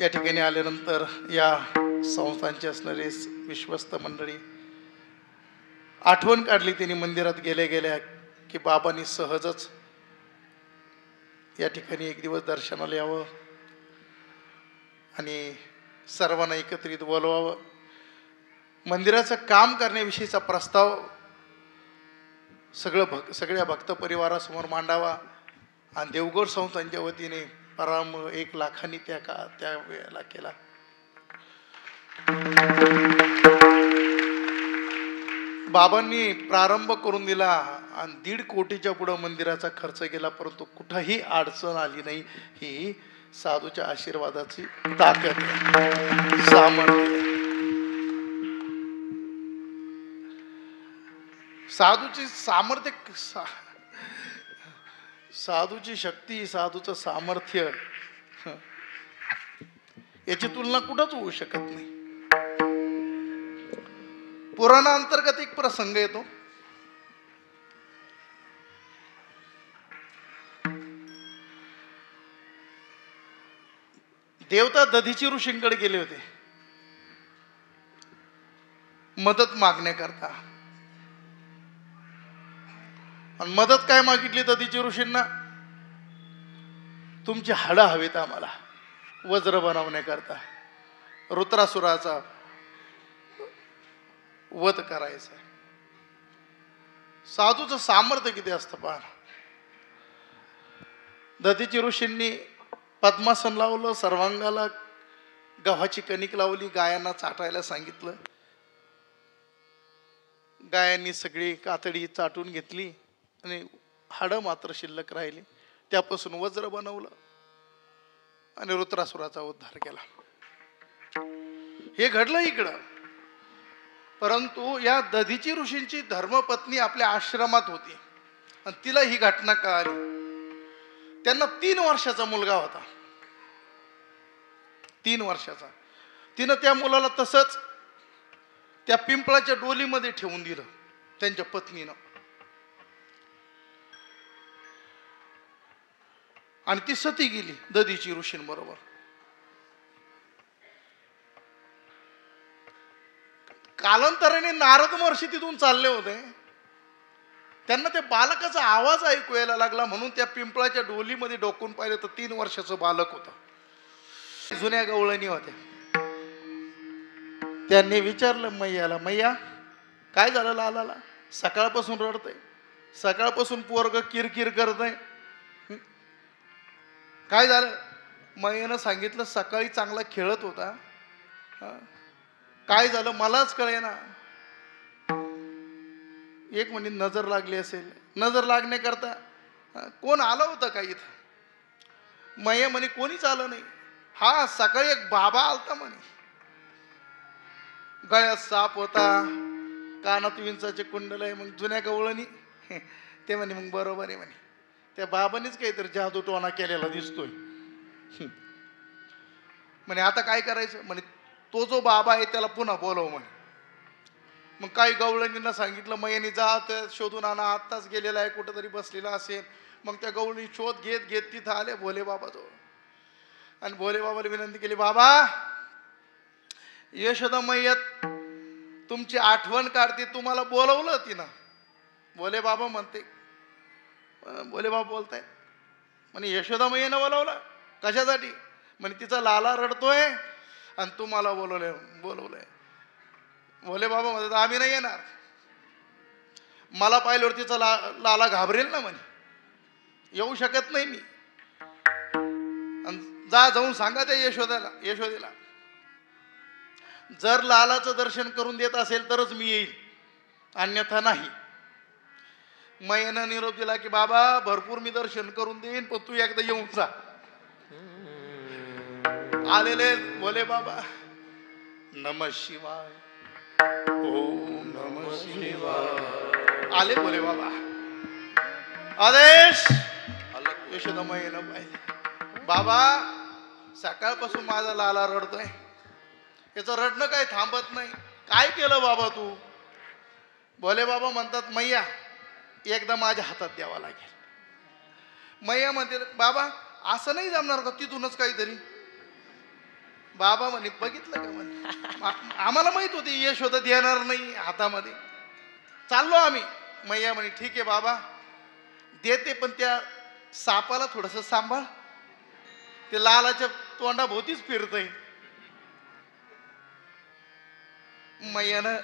या ठिकाणी आल्यानंतर या संस्थांचे असणारे विश्वस्त मंडळी आठवण काढली. त्यांनी मंदिरात गेल्या गेल्या की बाबांनी सहजच या ठिकाणी एक दिवस दर्शनाला यावं आणि सर्वांना एकत्रित बोलवावं. मंदिराचं काम करण्याविषयीचा प्रस्ताव सगळ्या भक्त परिवारासमोर मांडावा आणि देवगड संस्थांच्या वतीने पराम 1 लाखांनी त्या वेळेला केला. बाबांनी प्रारंभ करून दिला आणि 1.5 कोटीच्या पुढे मंदिराचा खर्च केला, परंतु कुठंही अडचण आली नाही. ही साधूच्या आशीर्वादाची ताकद आहे, सामर्थ्य. साधूची सामर्थ्य, साधूची शक्ती, साधूचं सामर्थ्य याची तुलना कुठंच होऊ शकत नाही. पुराणांतर्गत एक प्रसंग येतो. देवता दधीची ऋषींकडे गेले होते मदत मागण्याकरता. आणि मदत काय मागितली दधीची ऋषींना? तुमची हाडं हवीत आम्हाला वज्र बनवण्याकरता, रुद्रासुराचा वध करायचा. साधूचं सामर्थ्य किती असतं पहा. दधीची ऋषींनी पद्मासन लावलं, सर्वांगाला गव्हाची कणिक लावली, गायांना चाटायला सांगितलं. गायांनी सगळी कातडी चाटून घेतली आणि हाडं मात्र शिल्लक राहिली. त्यापासून वज्र बनवलं आणि रुद्रासुराचा उद्धार केला. हे घडलं इकडं. परंतु या दधीची ऋषींची धर्मपत्नी आपल्या आश्रमात होती आणि तिला ही घटना कळाली. त्यांना 3 वर्षाचा मुलगा होता, 3 वर्षाचा. तिनं त्या मुलाला तसंच त्या पिंपळाच्या डोलीमध्ये ठेवून दिलं त्यांच्या पत्नीनं. आणि ती सती गेली दधीची ऋषींबरोबर. कालांतराने नारद महर्षी तिथून चालले होते. त्यांना त्या बालकाचा आवाज ऐकू यायला लागला, म्हणून त्या पिंपळाच्या डोलीमध्ये डोकून पाहिलं तर 3 वर्षाचं बालक होतं. जुन्या गवळणी होत्या. त्यांनी विचारलं मैयाला, मैया काय झालं लालाला? सकाळपासून रडतंय, सकाळपासून पोरग किरकिर करतंय, काय झालं? मैयानं सांगितलं सकाळी चांगला खेळत होता, काय झालं मलाच कळेना. एक म्हणे नजर लागली असेल. नजर लागण्याकरता कोण आलं होतं का इथं? मैया म्हणे कोणीच आलं नाही. हा सकाळी एक बाबा आलता म्हणे, गळ्यात साप होता, कानात विंचाचे कुंडल आहे. मग जुन्या गवळणी ते म्हणे मग बरोबर आहे म्हणे, त्या बाबांनीच काहीतरी जादू टोना केलेला दिसतोय. म्हणे आता काय करायचं? म्हणे तो जो बाबा आहे त्याला पुन्हा बोलव म्हणे. मग काही गवळणींना सांगितलं, मैयानी जा त्या शोधून आणा, आत्ताच गेलेला आहे, कुठंतरी बसलेला असेल. मग त्या गवळणी शोध घेत घेत तिथं आले भोले बाबा जवळ. आणि भोले बाबाला विनंती केली, बाबा यशोदा मैयत तुमची आठवण काढते, तुम्हाला बोलवलं तिनं. भोले बाबा म्हणते, भोले बाबा बोलताय म्हणे यशोदा मैयानं बोलवलं कशासाठी? म्हणे तिचा लाला रडतोय आणि तुम्हाला बोलवलंय. भोले बाबा म्हणतात आम्ही नाही येणार. मला पाहिल्यावर तिचा लाला घाबरेल ना म्हणे, येऊ शकत नाही मी. जाऊन सांगा त्या यशोदेला जर लालाचं दर्शन करून देत असेल तरच मी येईल, अन्यथा नाही. मैयानं निरोप दिला की बाबा भरपूर मी दर्शन करून देईन, पण तू एकदा येऊन जा. आलेले बोले बाबा नमः शिवाय, ओम नमः शिवाय. आले बोले बाबा, आदेश. यशोदा मैयानं पाहिले, बाबा सकाळपासून माझा लाला रडतोय, याचं रडणं काय थांबत नाही, काय केलं बाबा तू? भोले बाबा म्हणतात मैया एकदा माझ्या हातात द्यावा लागेल. मैया म्हणते बाबा असं नाही जमणार का, तिथूनच काहीतरी. बाबा म्हणे बघितलं का म्हणे, आम्हाला माहित होती यशोदा देणार नाही हातामध्ये, चाललो आम्ही. मैया म्हणे ठीक आहे बाबा देते, पण त्या सापाला थोडस सांभाळ, ते लालाच्या तोंडाभोवतीच फिरतय. मैयानं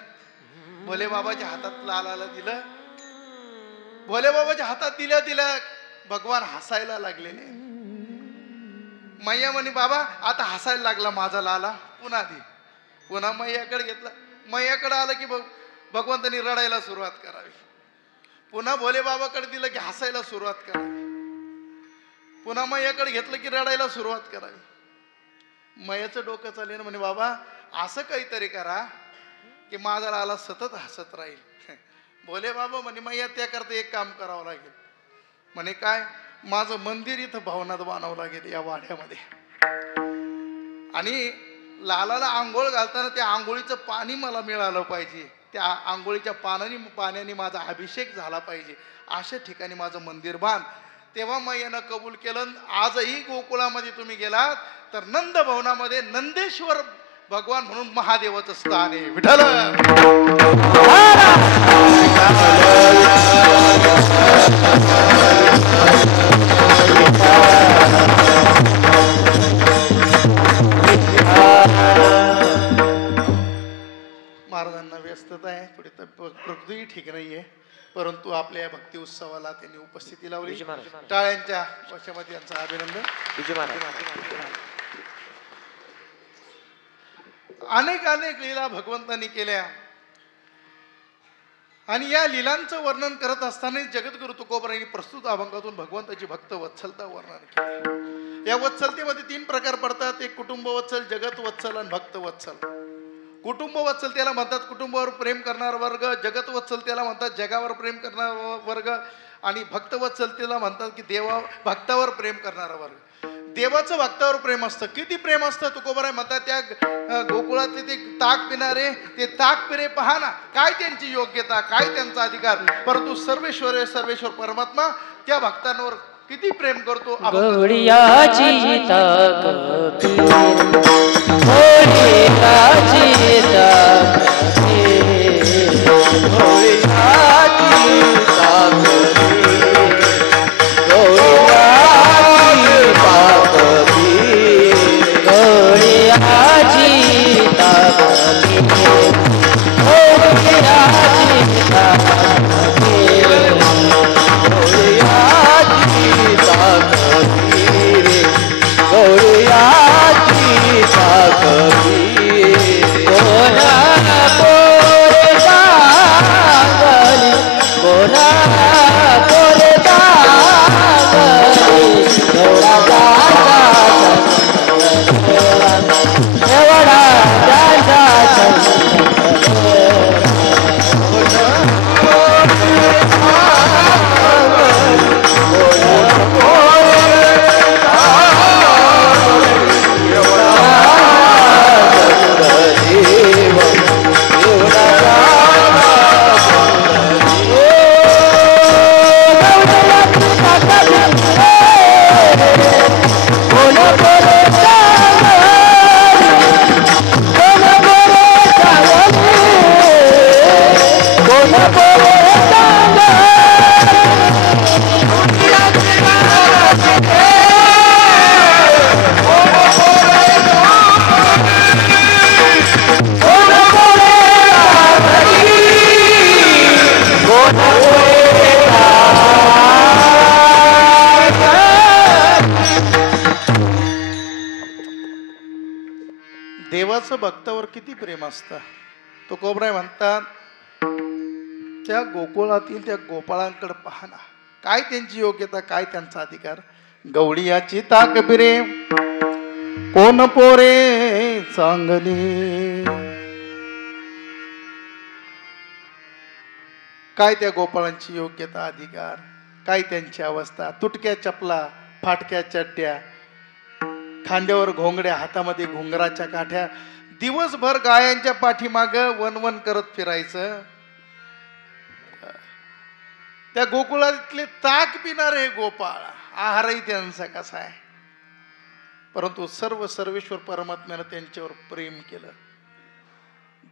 भोले बाबाच्या हातात लालाला दिलं. भोले बाबाच्या हातात दिल्या भगवान हसायला लागलेले. मैया म्हणे बाबा आता हसायला लागला माझा लाला, पुन्हा दे. पुन्हा मैयाकडे घेतला. मैयाकडे आलं की भगवंतांनी रडायला सुरुवात करावी. पुन्हा भोले बाबाकडे दिलं की हसायला सुरुवात करावी. पुन्हा मैयाकडे घेतलं की रडायला सुरुवात करावी. मैयाचं डोकं चालेल म्हणे बाबा असं काहीतरी करा की माझा लाला सतत हसत राहील. भोले बाबा म्हणे मैया त्याकरता एक काम करावं लागेल. म्हणे काय? माझं मंदिर इथं भवनात बांधावं लागेल या वाड्यामध्ये, आणि लालाला आंघोळ घालताना त्या आंघोळीचं पाणी मला मिळालं पाहिजे, त्या आंघोळीच्या पाण्याने माझा अभिषेक झाला पाहिजे, अशा ठिकाणी माझं मंदिर बांध. तेव्हा मैयानं कबूल केलं. आजही गोकुळामध्ये तुम्ही गेलात तर नंद भवनामध्ये नंदेश्वर भगवान म्हणून महादेवाचं स्थान आहे. विठ्ठल महाराजांना व्यस्तता आहे, थोडी प्रकृती ठीक नाहीये, परंतु आपल्या या भक्ती उत्सवाला त्यांनी उपस्थिती लावली. टाळ्यांच्या वर्षामध्ये यांचं अभिनंदन. अनेक लीला भगवंतांनी केल्या, आणि या लीलांचं वर्णन करत असताना जगद्गुरु तुकोबारायांनी प्रस्तुत अभंगातून भगवंताची भक्त वत्सलता वर्णन केली. या वत्सलतेमध्ये 3 प्रकार पडतात. एक कुटुंब वत्सल, जगत वत्सल आणि भक्त वत्सल. कुटुंब वत्सल त्याला म्हणतात कुटुंबावर प्रेम करणारा वर्ग, जगत वत्सल त्याला म्हणतात जगावर प्रेम करणारा वर्ग, आणि भक्त वत्सल त्याला म्हणतात की भक्तावर प्रेम करणारा वर्ग. देवाचं भक्तावर प्रेम असतं. किती प्रेम असतं तुकोबाराय म्हणतात, त्या गोकुळातले ते ताक पिणारे, ते ताक पिणे पहा ना, काय त्यांची योग्यता, काय त्यांचा अधिकार, परंतु सर्वेश्वर परमात्मा त्या भक्तांवर किती प्रेम करतो. गवळियाची ताक गवळियाची ताक गौरियाची देवाचं भक्तावर किती प्रेम असतं. तो कोबराय म्हणतात त्या गोकुळातील त्या गोपाळांकडे पाहना, काय त्यांची योग्यता, काय त्यांचा अधिकार. गवळीयाची ताक बिरे कोण पोरे चांगली. काय त्या गोपाळांची योग्यता, अधिकार, काय त्यांची अवस्था. तुटक्या चपला, फाटक्या चड्ड्या, खांद्यावर घोंगड्या, हातामध्ये घुंगराच्या काठ्या, दिवसभर गायांच्या पाठीमाग वनवन करत फिरायचं. त्या गोकुळातले ताक पिणारे गोपाळ, आहारही त्यांचा कसा आहे. परंतु सर्व सर्वेश्वर परमात्म्यानं त्यांच्यावर प्रेम केलं.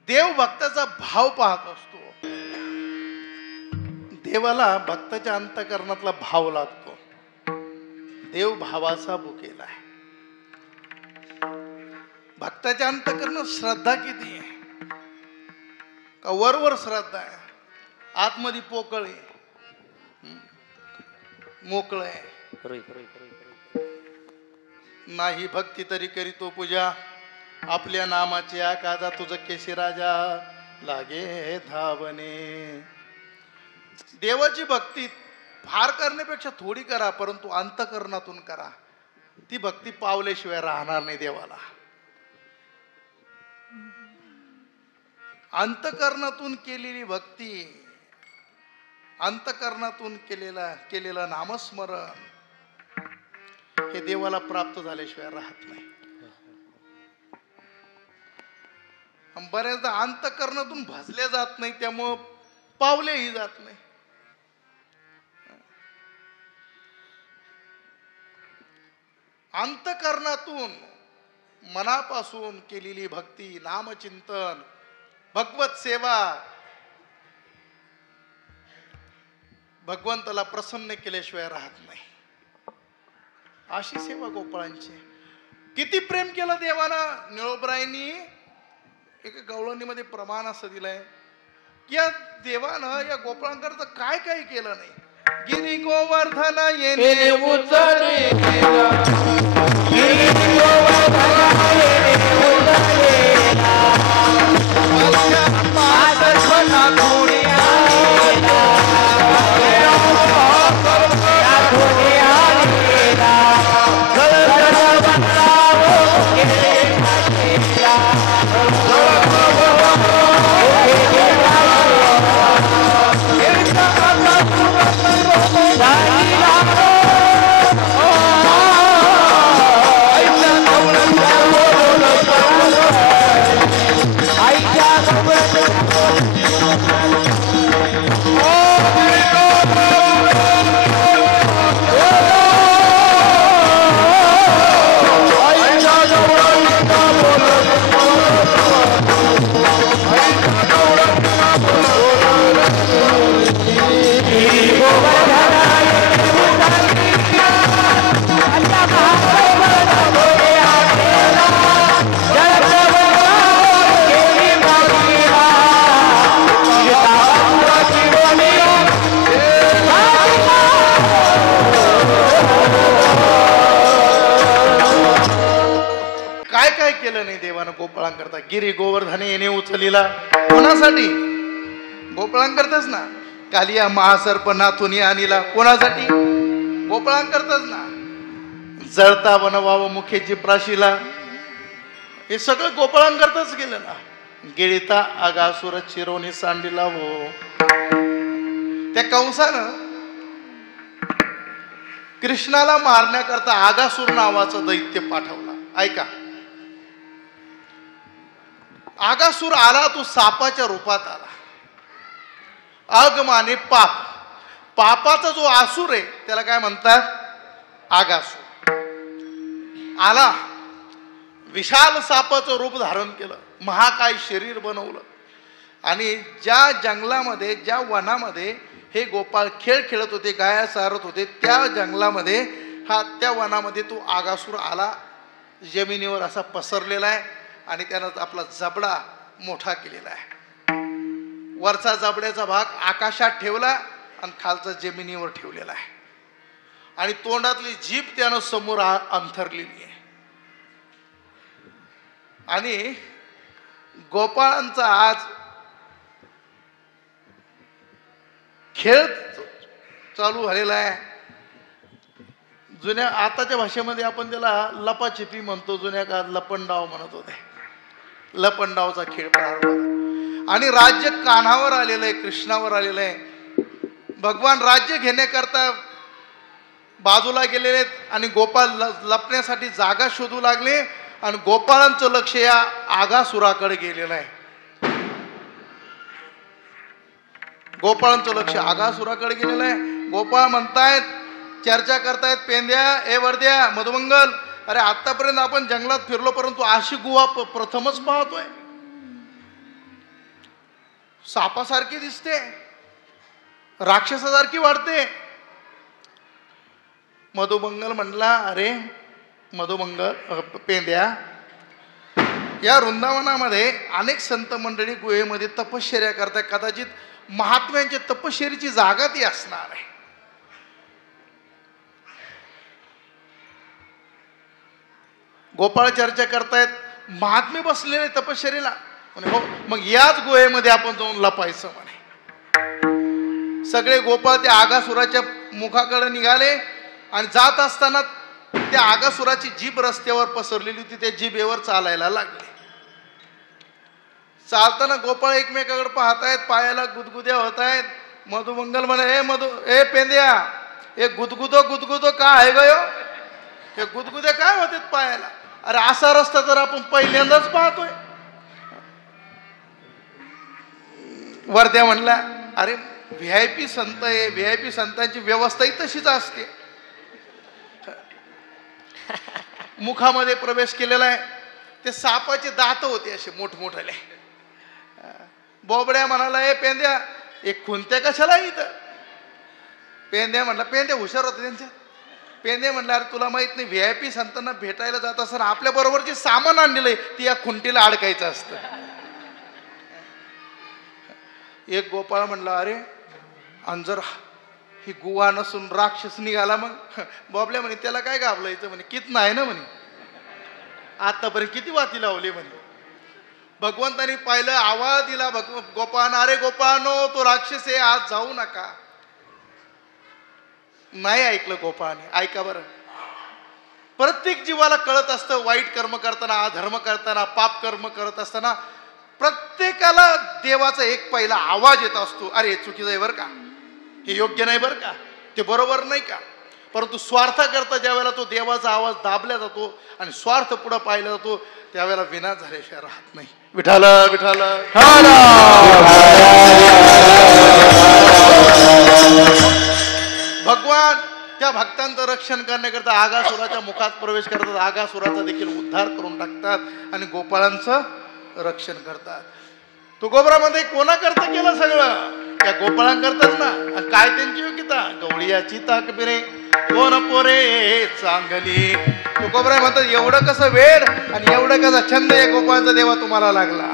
देव भक्ताचा भाव पाहत असतो. देवाला भक्ताच्या अंतःकरणातला भाव लागतो. देव भावाचा भुकेला आहे. भक्ताच्या अंतःकरणात श्रद्धा किती आहे का वरवर श्रद्धा आहे, आतमध्ये पोकळ आहे, मोकळ आहे. नाही भक्ती तरी करीतो पूजा, आपल्या नामाची आकाजा तुझ केशी राजा लागे धावणे. देवाची भक्ती फार करण्यापेक्षा थोडी करा, परंतु अंतःकरणातून करा. ती भक्ती पावल्याशिवाय राहणार नाही देवाला. अंतःकरणातून केलेली भक्ती, अंतःकरणातून केलेलं नामस्मरण हे देवाला प्राप्त झाल्याशिवाय राहत नाही. बऱ्याचदा अंतःकरणातून भजले जात नाही, त्यामुळं पावलेही जात नाही. अंतःकरणातून मनापासून केलेली भक्ती, नामचिंतन, भगवत सेवा, भगवंताला प्रसन्न केल्याशिवाय राहत नाही. अशी सेवा गोपाळांची. किती प्रेम केलं देवानं. निळोबरायांनी एका गवळणीमध्ये प्रमाण असं दिलंय की या देवानं या गोपाळांकरता काय काय केलं नाही. गिरी गोवर्धन येणे उचले, गिरी गोवर्धन येणे उचलेला, पादर्शना धुणी आलेला, धुणी आलेला, गोपाळांकरता. गिरी गोवर्धने येणे उचलीला, कोणासाठी? गोपाळांकरताच ना. कालिया महासर्प नाथुनी आणीला, कोणासाठी? गोपाळांकरताच ना. जळता बनवावं मुखेची प्राशीला, हे सगळं गोपाळांकरताच केलं ना. गिळिता आगासुर चिरोनी सांडीला हो. त्या कंसानं कृष्णाला मारण्याकरता आगासूर नावाचं दैत्य पाठवला. ऐका, आगासूर आला, तो सापाच्या रूपात आला. अगमाने पाप, पापाचा जो आसूर आहे त्याला काय म्हणतात? आगासूर. आला, विशाल सापाचं रूप धारण केलं, महाकाय शरीर बनवलं, आणि ज्या जंगलामध्ये, ज्या वनामध्ये हे गोपाळ खेळ खेळत होते, गाया चारत होते, त्या जंगलामध्ये त्या वनामध्ये तो आगासूर आला. जमिनीवर असा पसरलेला आहे आणि त्यानं आपला जबडा मोठा केलेला आहे. वरचा जबड्याचा भाग आकाशात ठेवला आणि खालचा जमिनीवर ठेवलेला आहे, आणि तोंडातली जीभ त्यानं समोर अंथरलेली आहे. आणि गोपाळांचा आज खेळ चालू झालेला आहे. जुन्या आताच्या भाषेमध्ये आपण त्याला लपाछपी म्हणतो, जुन्या काळात लपंडाव म्हणत होते. लपंडावचा खेळ प्रारंभ झाला आणि राज्य कान्हावर आलेलं आहे, कृष्णावर आलेलं आहे. भगवान राज्य घेण्याकरता बाजूला गेलेले आहेत आणि गोपाळ लपण्यासाठी जागा शोधू लागले आणि गोपाळांचं लक्ष या आगासुराकडे गेलेलं आहे. गोपाळांचं लक्ष आगासुराकडे गेलेलं आहे. गोपाळ म्हणतायत, चर्चा करतायत, पेंद्या ए वर्द्या मधुमंगल, अरे आतापर्यंत आपण जंगलात फिरलो परंतु अशी गुहा प्रथमच पाहतोय. सापासारखी दिसते, राक्षसासारखी वाढते. मधुमंगल म्हणला, अरे मधुमंगल पेंद्या, या वृंदावनामध्ये अनेक संत मंडळी गुहेमध्ये तपश्चर्या करतात, कदाचित महात्म्यांच्या तपश्चर्याची जागा ती असणार आहे. गोपाळ चर्चा करतायत, महात्मे बसलेले तपश्चर्याला. म्हणे हो, मग याच गुहेमध्ये आपण जाऊन लपायचं म्हणे. सगळे गोपाळ त्या आगासुराच्या मुखाकडे निघाले आणि जात असताना त्या आगासुराची जीभ रस्त्यावर पसरलेली होती, त्या जीभेवर चालायला लागले. चालताना गोपाळ एकमेकाकडे पाहतायत, पायाला गुदगुद्या होत आहेत. मधुमंगल म्हणे, ए पेंद्या, हे गुदगुदो गुदगुदो काय आहे गयो, हे गुदगुद्या काय होतात पायाला? अरे असा रस्ता तर आपण पहिल्यांदाच पाहतोय. वर्ध्या म्हणला, अरे व्हीआयपी संत आहे, व्हीआयपी संतांची व्यवस्थाही तशीच असते. मुखामध्ये प्रवेश केलेला आहे. ते सापाचे दात होते असे मोठमोठाले. बोबड्या म्हणाला, ए पेंद्या, एक खुंत्या कशाला इथं? पेंद्या म्हणला, पेंद्या हुशार होते त्यांच्या. पेंद्या म्हणला, अरे तुला माहित नाही, व्हीआयपी संतांना भेटायला जात असताना आपल्या बरोबर जे सामान आणलेलं आहे ती या खुंटीला अडकायचं असतं. एक गोपाळ म्हणला, अरे आणि जर ही गुहा नसून राक्षस निघाला मग? बॉबल्या म्हणे, त्याला काय घाबलायचं म्हणे, कित नाही ना म्हणे, आतापर्यंत किती वाती लावली म्हणे. भगवंतानी पाहिलं, आवाज दिला गोपाळांना, अरे गोपाळांनो, तो राक्षस आहे, आज जाऊ नका. नाही ऐकलं गोपाळाने. ऐका बरं, प्रत्येक जीवाला कळत असतं, वाईट कर्म करताना, अधर्म करताना, पाप कर्म करत असताना प्रत्येकाला देवाचा एक पहिला आवाज येत असतो, अरे हे चुकीचं आहे बरं का, हे योग्य नाही बरं का, ते बरोबर नाही का. परंतु स्वार्थाकरता ज्या वेळेला तो देवाचा आवाज दाबला जातो आणि स्वार्थ पुढे पाहिला जातो, त्यावेळेला विनाश झाल्याशिवाय राहत नाही. विठाल विठाल भगवान त्या भक्तांचं रक्षण करण्याकरता आगासुराच्या मुखात प्रवेश करतात, आगासुराचा देखील उद्धार करून टाकतात आणि गोपाळांचं रक्षण करतात. तो गोबरामध्ये कोणाकरता केलं सगळं? त्या गोपाळांकरताच ना. काय त्यांची योग्यता? गवळीयाची ताकबिरे कोण पोरे चांगली. तो गोबरा म्हणतात, एवढं कसं वेळ आणि एवढं कसा छंद या गोपाळांचा देवा तुम्हाला लागला?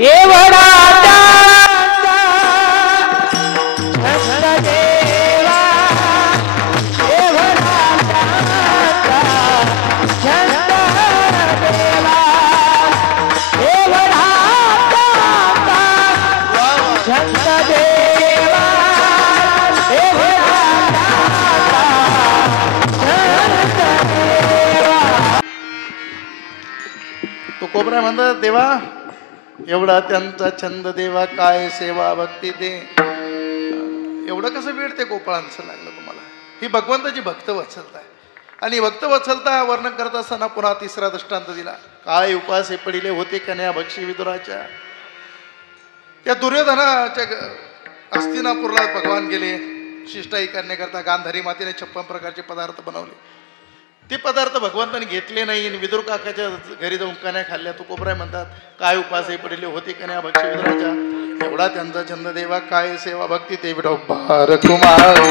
कोबरा म्हणतात, देवा एवढा त्यांचा छंद देवा, काय सेवा भक्ती दे. एवढं कसं वेळ ते गोपाळांचं लागलं तुम्हाला? ही भगवंताची भक्त वत्सलता आहे. आणि भक्त वत्सलता वर्णन करत असताना पुन्हा तिसरा दृष्टांत दिला. काय उपास हे पडिले होते कन्या भक्षी विदुराच्या. त्या दुर्योधनाच्या हस्तिनापूरला भगवान गेले शिष्टाई करण्याकरता. गांधारी मातेने 56 प्रकारचे पदार्थ बनवले. ते पदार्थ भगवंताने घेतले नाही आणि विदुर काकाच्या घरी जाऊन कन्या खाल्ल्या. तो कोबराय म्हणतात, काय उपास हे पडिले होते कन्या भक्ष विदुराच्या. एवढा त्यांचा छंद देवा, काय सेवा भक्ती ते विठोबार कुमार.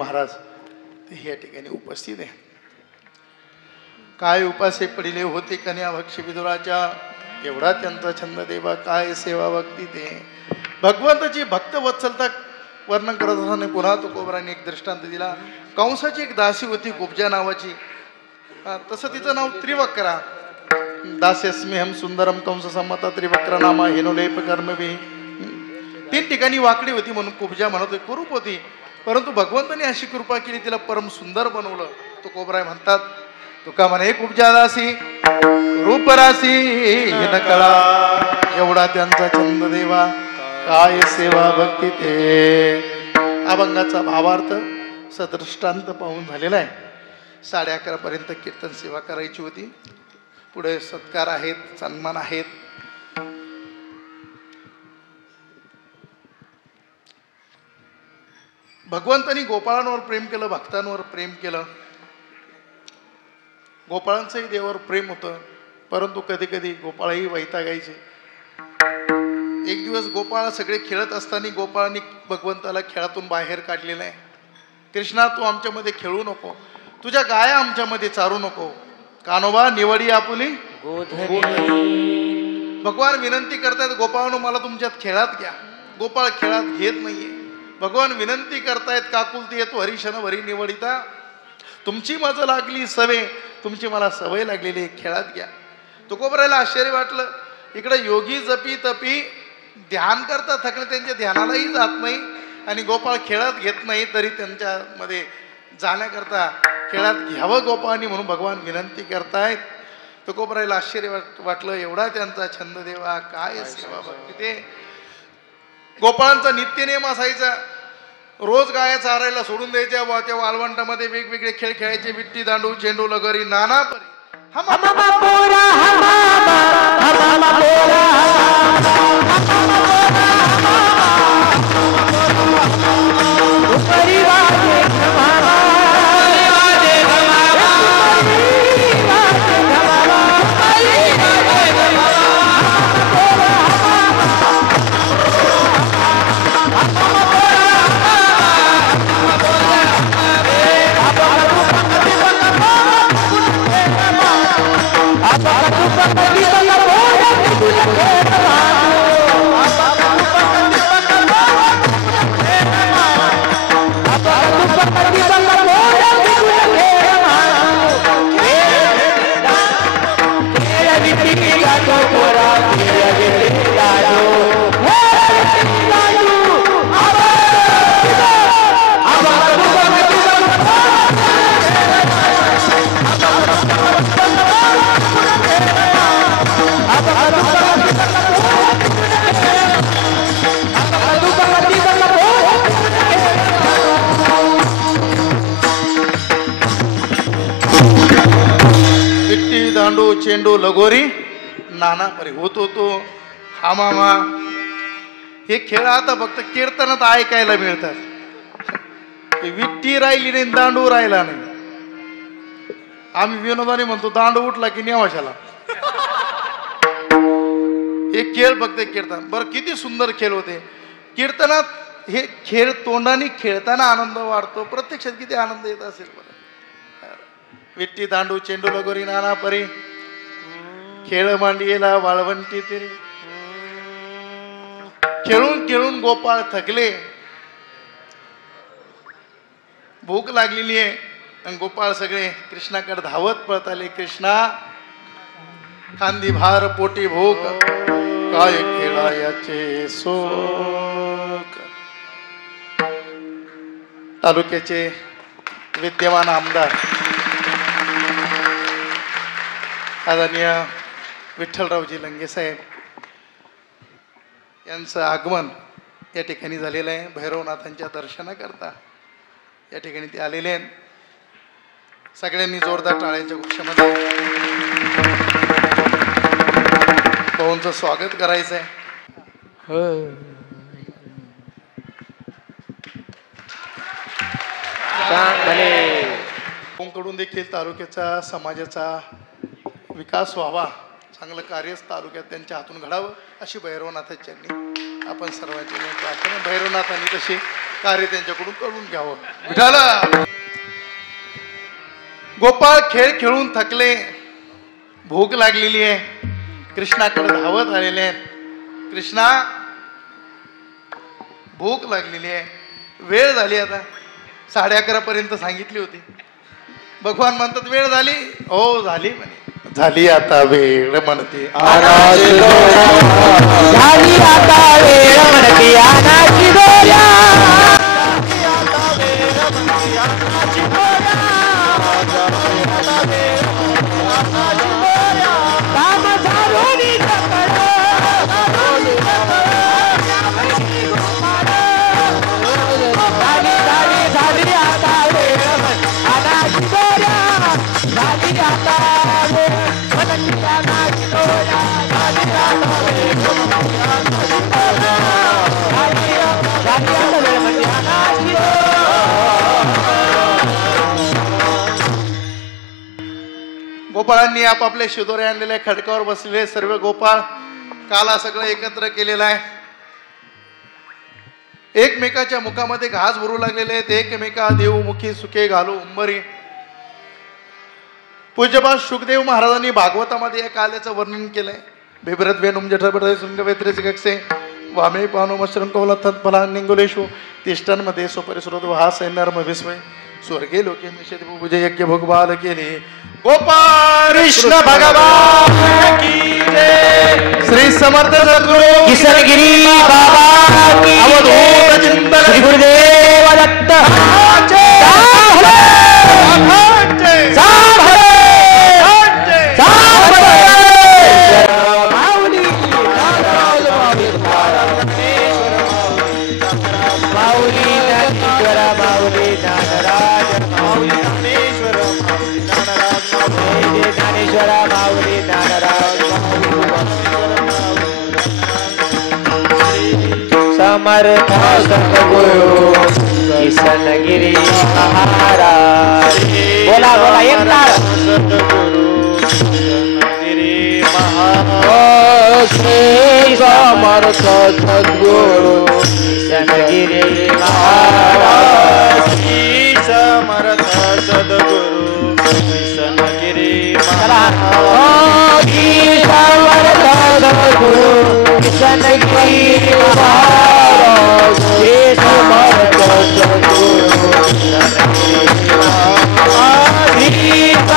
महाराज ते या ठिकाणी उपस्थित आहे. काय उपासे पडिले होते कन्या भक्ष विदुराच्या, एवढा त्यांचा छंद देवा काय सेवा भक्ती ते. भगवंताची भक्त वत्सलता वर्णन करत असताना पुन्हा तुकोबराने एक दृष्टांत दिला. कंसाची एक दासी होती कुब्जा नावाची, तसं तिचं नाव त्रिवक्रा. दास्यस्म्यहम सुंदरम कंस संमता त्रिवक्र नामा हेनोलेप कर्मभी. 3 ठिकाणी वाकडी होती म्हणून कुब्जा म्हणत कुरूप होती, परंतु भगवंताने अशी कृपा केली तिला परम सुंदर बनवलं. तुकोबराय म्हणतात तुका म्हणे कुब्जा दासी रूपरासी हिन कळा, एवढा त्यांचा छंद देवा काय सेवा भक्ती ते. अभंगाचा भावार्थ सदृष्टांत पाहून झालेला आहे. 11:30 पर्यंत कीर्तन सेवा करायची होती. पुढे सत्कार आहेत, सन्मान आहेत. भगवंतानी गोपाळांवर प्रेम केलं, भक्तांवर प्रेम केलं. गोपाळांचंही देवावर प्रेम होतं, परंतु कधी कधी गोपाळही वैतागायचे. एक दिवस गोपाळ सगळे खेळत असताना गोपाळांनी भगवंताला खेळातून बाहेर काढलेलं आहे. कृष्णा तू आमच्यामध्ये खेळू नको, तुझ्या गाया आमच्यामध्ये चारू नको, कानोबा निवडी आपुली भगवान विनंती करतायत गोपाळांनो मला तुमच्यात खेळात घ्या. गोपाळ खेळात घेत नाहीये. भगवान विनंती करतायत काकुलती येतो हरिशन भरी निवडिता, तुमची मज लागली सवय, तुमची मला सवय लागलेली खेळात घ्या. तुकोबरायला आश्चर्य वाटलं. इकडे योगी जपी तपी ध्यान करता थकले, त्यांच्या ध्यानालाही जात नाही आणि गोपाळ खेळात घेत नाही, तरी त्यांच्यामध्ये जाण्याकरता खेळात घ्यावं गोपाळांनी म्हणून भगवान विनंती करतायत. तुकोबरायला आश्चर्य वाटलं, एवढा त्यांचा छंद देवा काय सेवा भक्ती ते. गोपाळांचा नित्यनेम असायचा, रोज गाया चारायला सोडून द्यायच्या. त्या वाळवंटामध्ये वेगवेगळे खेळ खेळायचे, विट्टी दांडू चेंडू लगोरी नाना परी. दांडू चेंडू लगोरी नाना परी होत होतो. हा मामा हे खेळ आता फक्त कीर्तनात ऐकायला मिळतात. विट्टी राहिली नाही, दांडू राहिला नाही. आम्ही विनोदाने म्हणतो दांडू उठला की नेवाशाला. हे खेळ फक्त कीर्तन. बरं किती सुंदर खेळ होते कीर्तनात. हे खेळ तोंडाने खेळताना आनंद वाढतो, प्रत्यक्षात किती आनंद येत असेल बरं. विट्टी दांडू चेंडू लगोरी नाना परी, खेळ मांडीला वाळवंटी तरी. खेळून खेळून गोपाळ थकले, भूक लागलेली आहे, आणि गोपाळ सगळे कृष्णाकडे धावत पळत आले. कृष्णा खांदी भार पोटी भूक, काय खेळायाचे सोक. तालुक्याचे विद्यमान आमदार आदरणीय विठ्ठलरावजी लंगे साहेब यांचं आगमन या ठिकाणी झालेलं आहे. भैरवनाथांच्या दर्शनाकरता या ठिकाणी ते आलेले आहेत. सगळ्यांनी जोरदार टाळ्यांच्या घोषामध्ये भाऊंचं स्वागत करायचं आहे. भाऊंकडून देखील तालुक्याचा समाजाचा विकास व्हावा, चांगलं कार्य तालुक्यात त्यांच्या हातून घडावं अशी भैरवनाथांनी आपण सर्वांची प्रार्थना. भैरवनाथांनी तशी कार्य त्यांच्याकडून करून घ्यावं. विठाला गोपाळ खेळ खेळून थकले, भूक लागलेली आहे, कृष्णाकडे धावत आलेले आहेत. कृष्णा भूक लागलेली आहे, वेळ झाली, आता 11:30 पर्यंत सांगितली होती. भगवान म्हणतात वेळ झाली. हो झाली म्हणे. झाली आता वेळ म्हणते झाली आता वेळ म्हणते आनाची दोऱ्या. काम झारून झाली आता वेळ आनाची दोऱ्या. झाली आता वेळ म्हणते आनाची दोऱ्या. झाली आता वेळ गोपाळांनी आपापल्या शिदोरे आणलेल्या खडकावर बसलेले सर्व गोपाळ काला सगळं एकत्र केलेलं आहे. एकमेकाच्या मुखामध्ये घास भरू लागलेले आहेत. एकमेका देवमुखी सुखे घालू उंबरी. पूज्यपाद शुकदेव महाराजांनी भागवतामध्ये या काल्याचं वर्णन केलंय. बिभ्रत वेणुम जठरपडे शृंगवेत्रेचे कक्षे वामे पानो मश्रंकवला तत्फला निंगुलेशु तिष्ठांमध्ये सुपरिसुरत हा सैन्यर्म विस्मय स्वर्गे लोके निषेध पूजे यज्ञ भोगबाल केले. गोपाळ कृष्ण भगवान की जय. श्री समर्थ सद्गुरु किशनगिरी बाबा की अवधूत चिंतन श्री गुरुदेव दत्त. समर्थ सद्गुरु किशनगिरी महाराज. बोला बोला एक ताल. सद्गुरु किशनगिरी महाराज. समर्थ सद्गुरु किशनगिरी महाराज. समर्थ सद्गुरु किशनगिरी महाराज. समर्थ सद्गुरु किशनगिरी महाराज. समर्थ सद्गुरु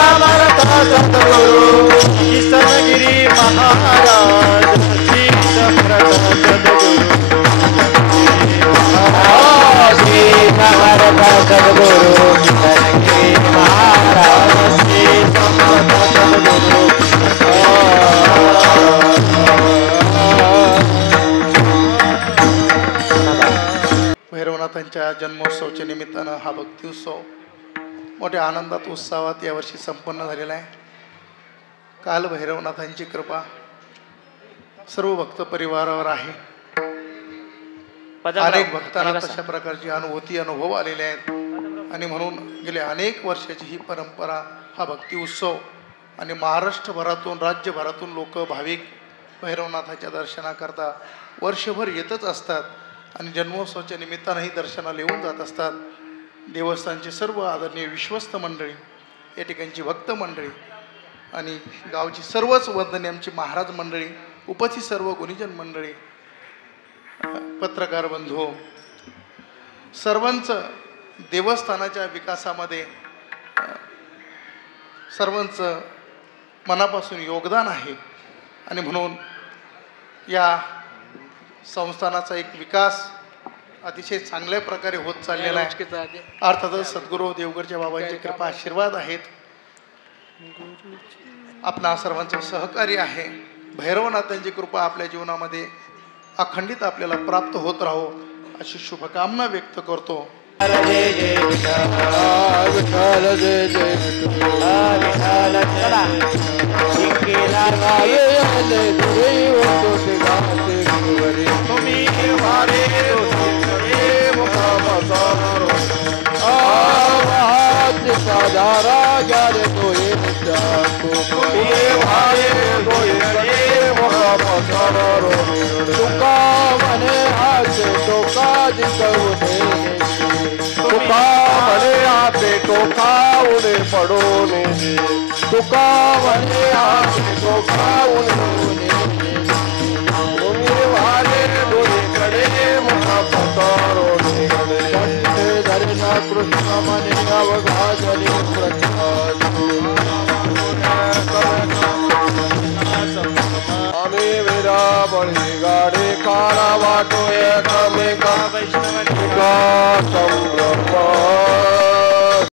समर्थ सद्गुरु किशनगिरी महाराज. समर्थ सद्गुरु समर्थ सद्गुरु किशनगिरी महाराज. भैरवनाथांच्या जन्मोत्सवाच्या निमित्तानं हा भक्ती उत्सव मोठ्या आनंदात उत्साहात यावर्षी संपन्न झालेला आहे. काल भैरवनाथांची कृपा सर्व भक्त परिवारावर आहे. अनेक भक्तांना तशा प्रकारची अनुभव आलेले आहेत आणि म्हणून गेल्या अनेक वर्षाची ही परंपरा, हा भक्ती उत्सव आणि महाराष्ट्रभरातून राज्यभरातून लोक भाविक भैरवनाथाच्या दर्शनाकरता वर्षभर येतच असतात आणि जन्मोत्सवाच्या निमित्तानंही दर्शनाला येऊन जात असतात. देवस्थानची सर्व आदरणीय विश्वस्त मंडळी, या ठिकाणची भक्त मंडळी आणि गावची सर्वच वंदनीय आमची महाराज मंडळी, उपस्थित सर्व गुणीजन मंडळी, पत्रकार बंधू, सर्वांचं देवस्थानाच्या विकासामध्ये सर्वांचं मनापासून योगदान आहे आणि म्हणून या संस्थानाचा एक विकास अतिशय चांगल्या प्रकारे होत चाललेला आहे. अर्थातच सद्गुरू देवगडच्या बाबांची कृपा आशीर्वाद आहेत, आपणा सर्वांचं सहकार्य आहे. भैरवनाथांची कृपा आपल्या जीवनामध्ये अखंडित आपल्याला प्राप्त होत राहो अशी शुभकामना व्यक्त करतो. जय जय विठ्ठल जय जय विठ्ठल. चला शिंकेला गाये तुम्ही वारे साधारा ग्यारे दोये तुका मने हात टोका दिसवणे खाऊने पडून दे तुका म्हणे आम्ही तो खाऊन तुम्ही वारे डोळीकडे महा पतारोने धरणा कृष्ण म्हणे अवघा जले प्रसाद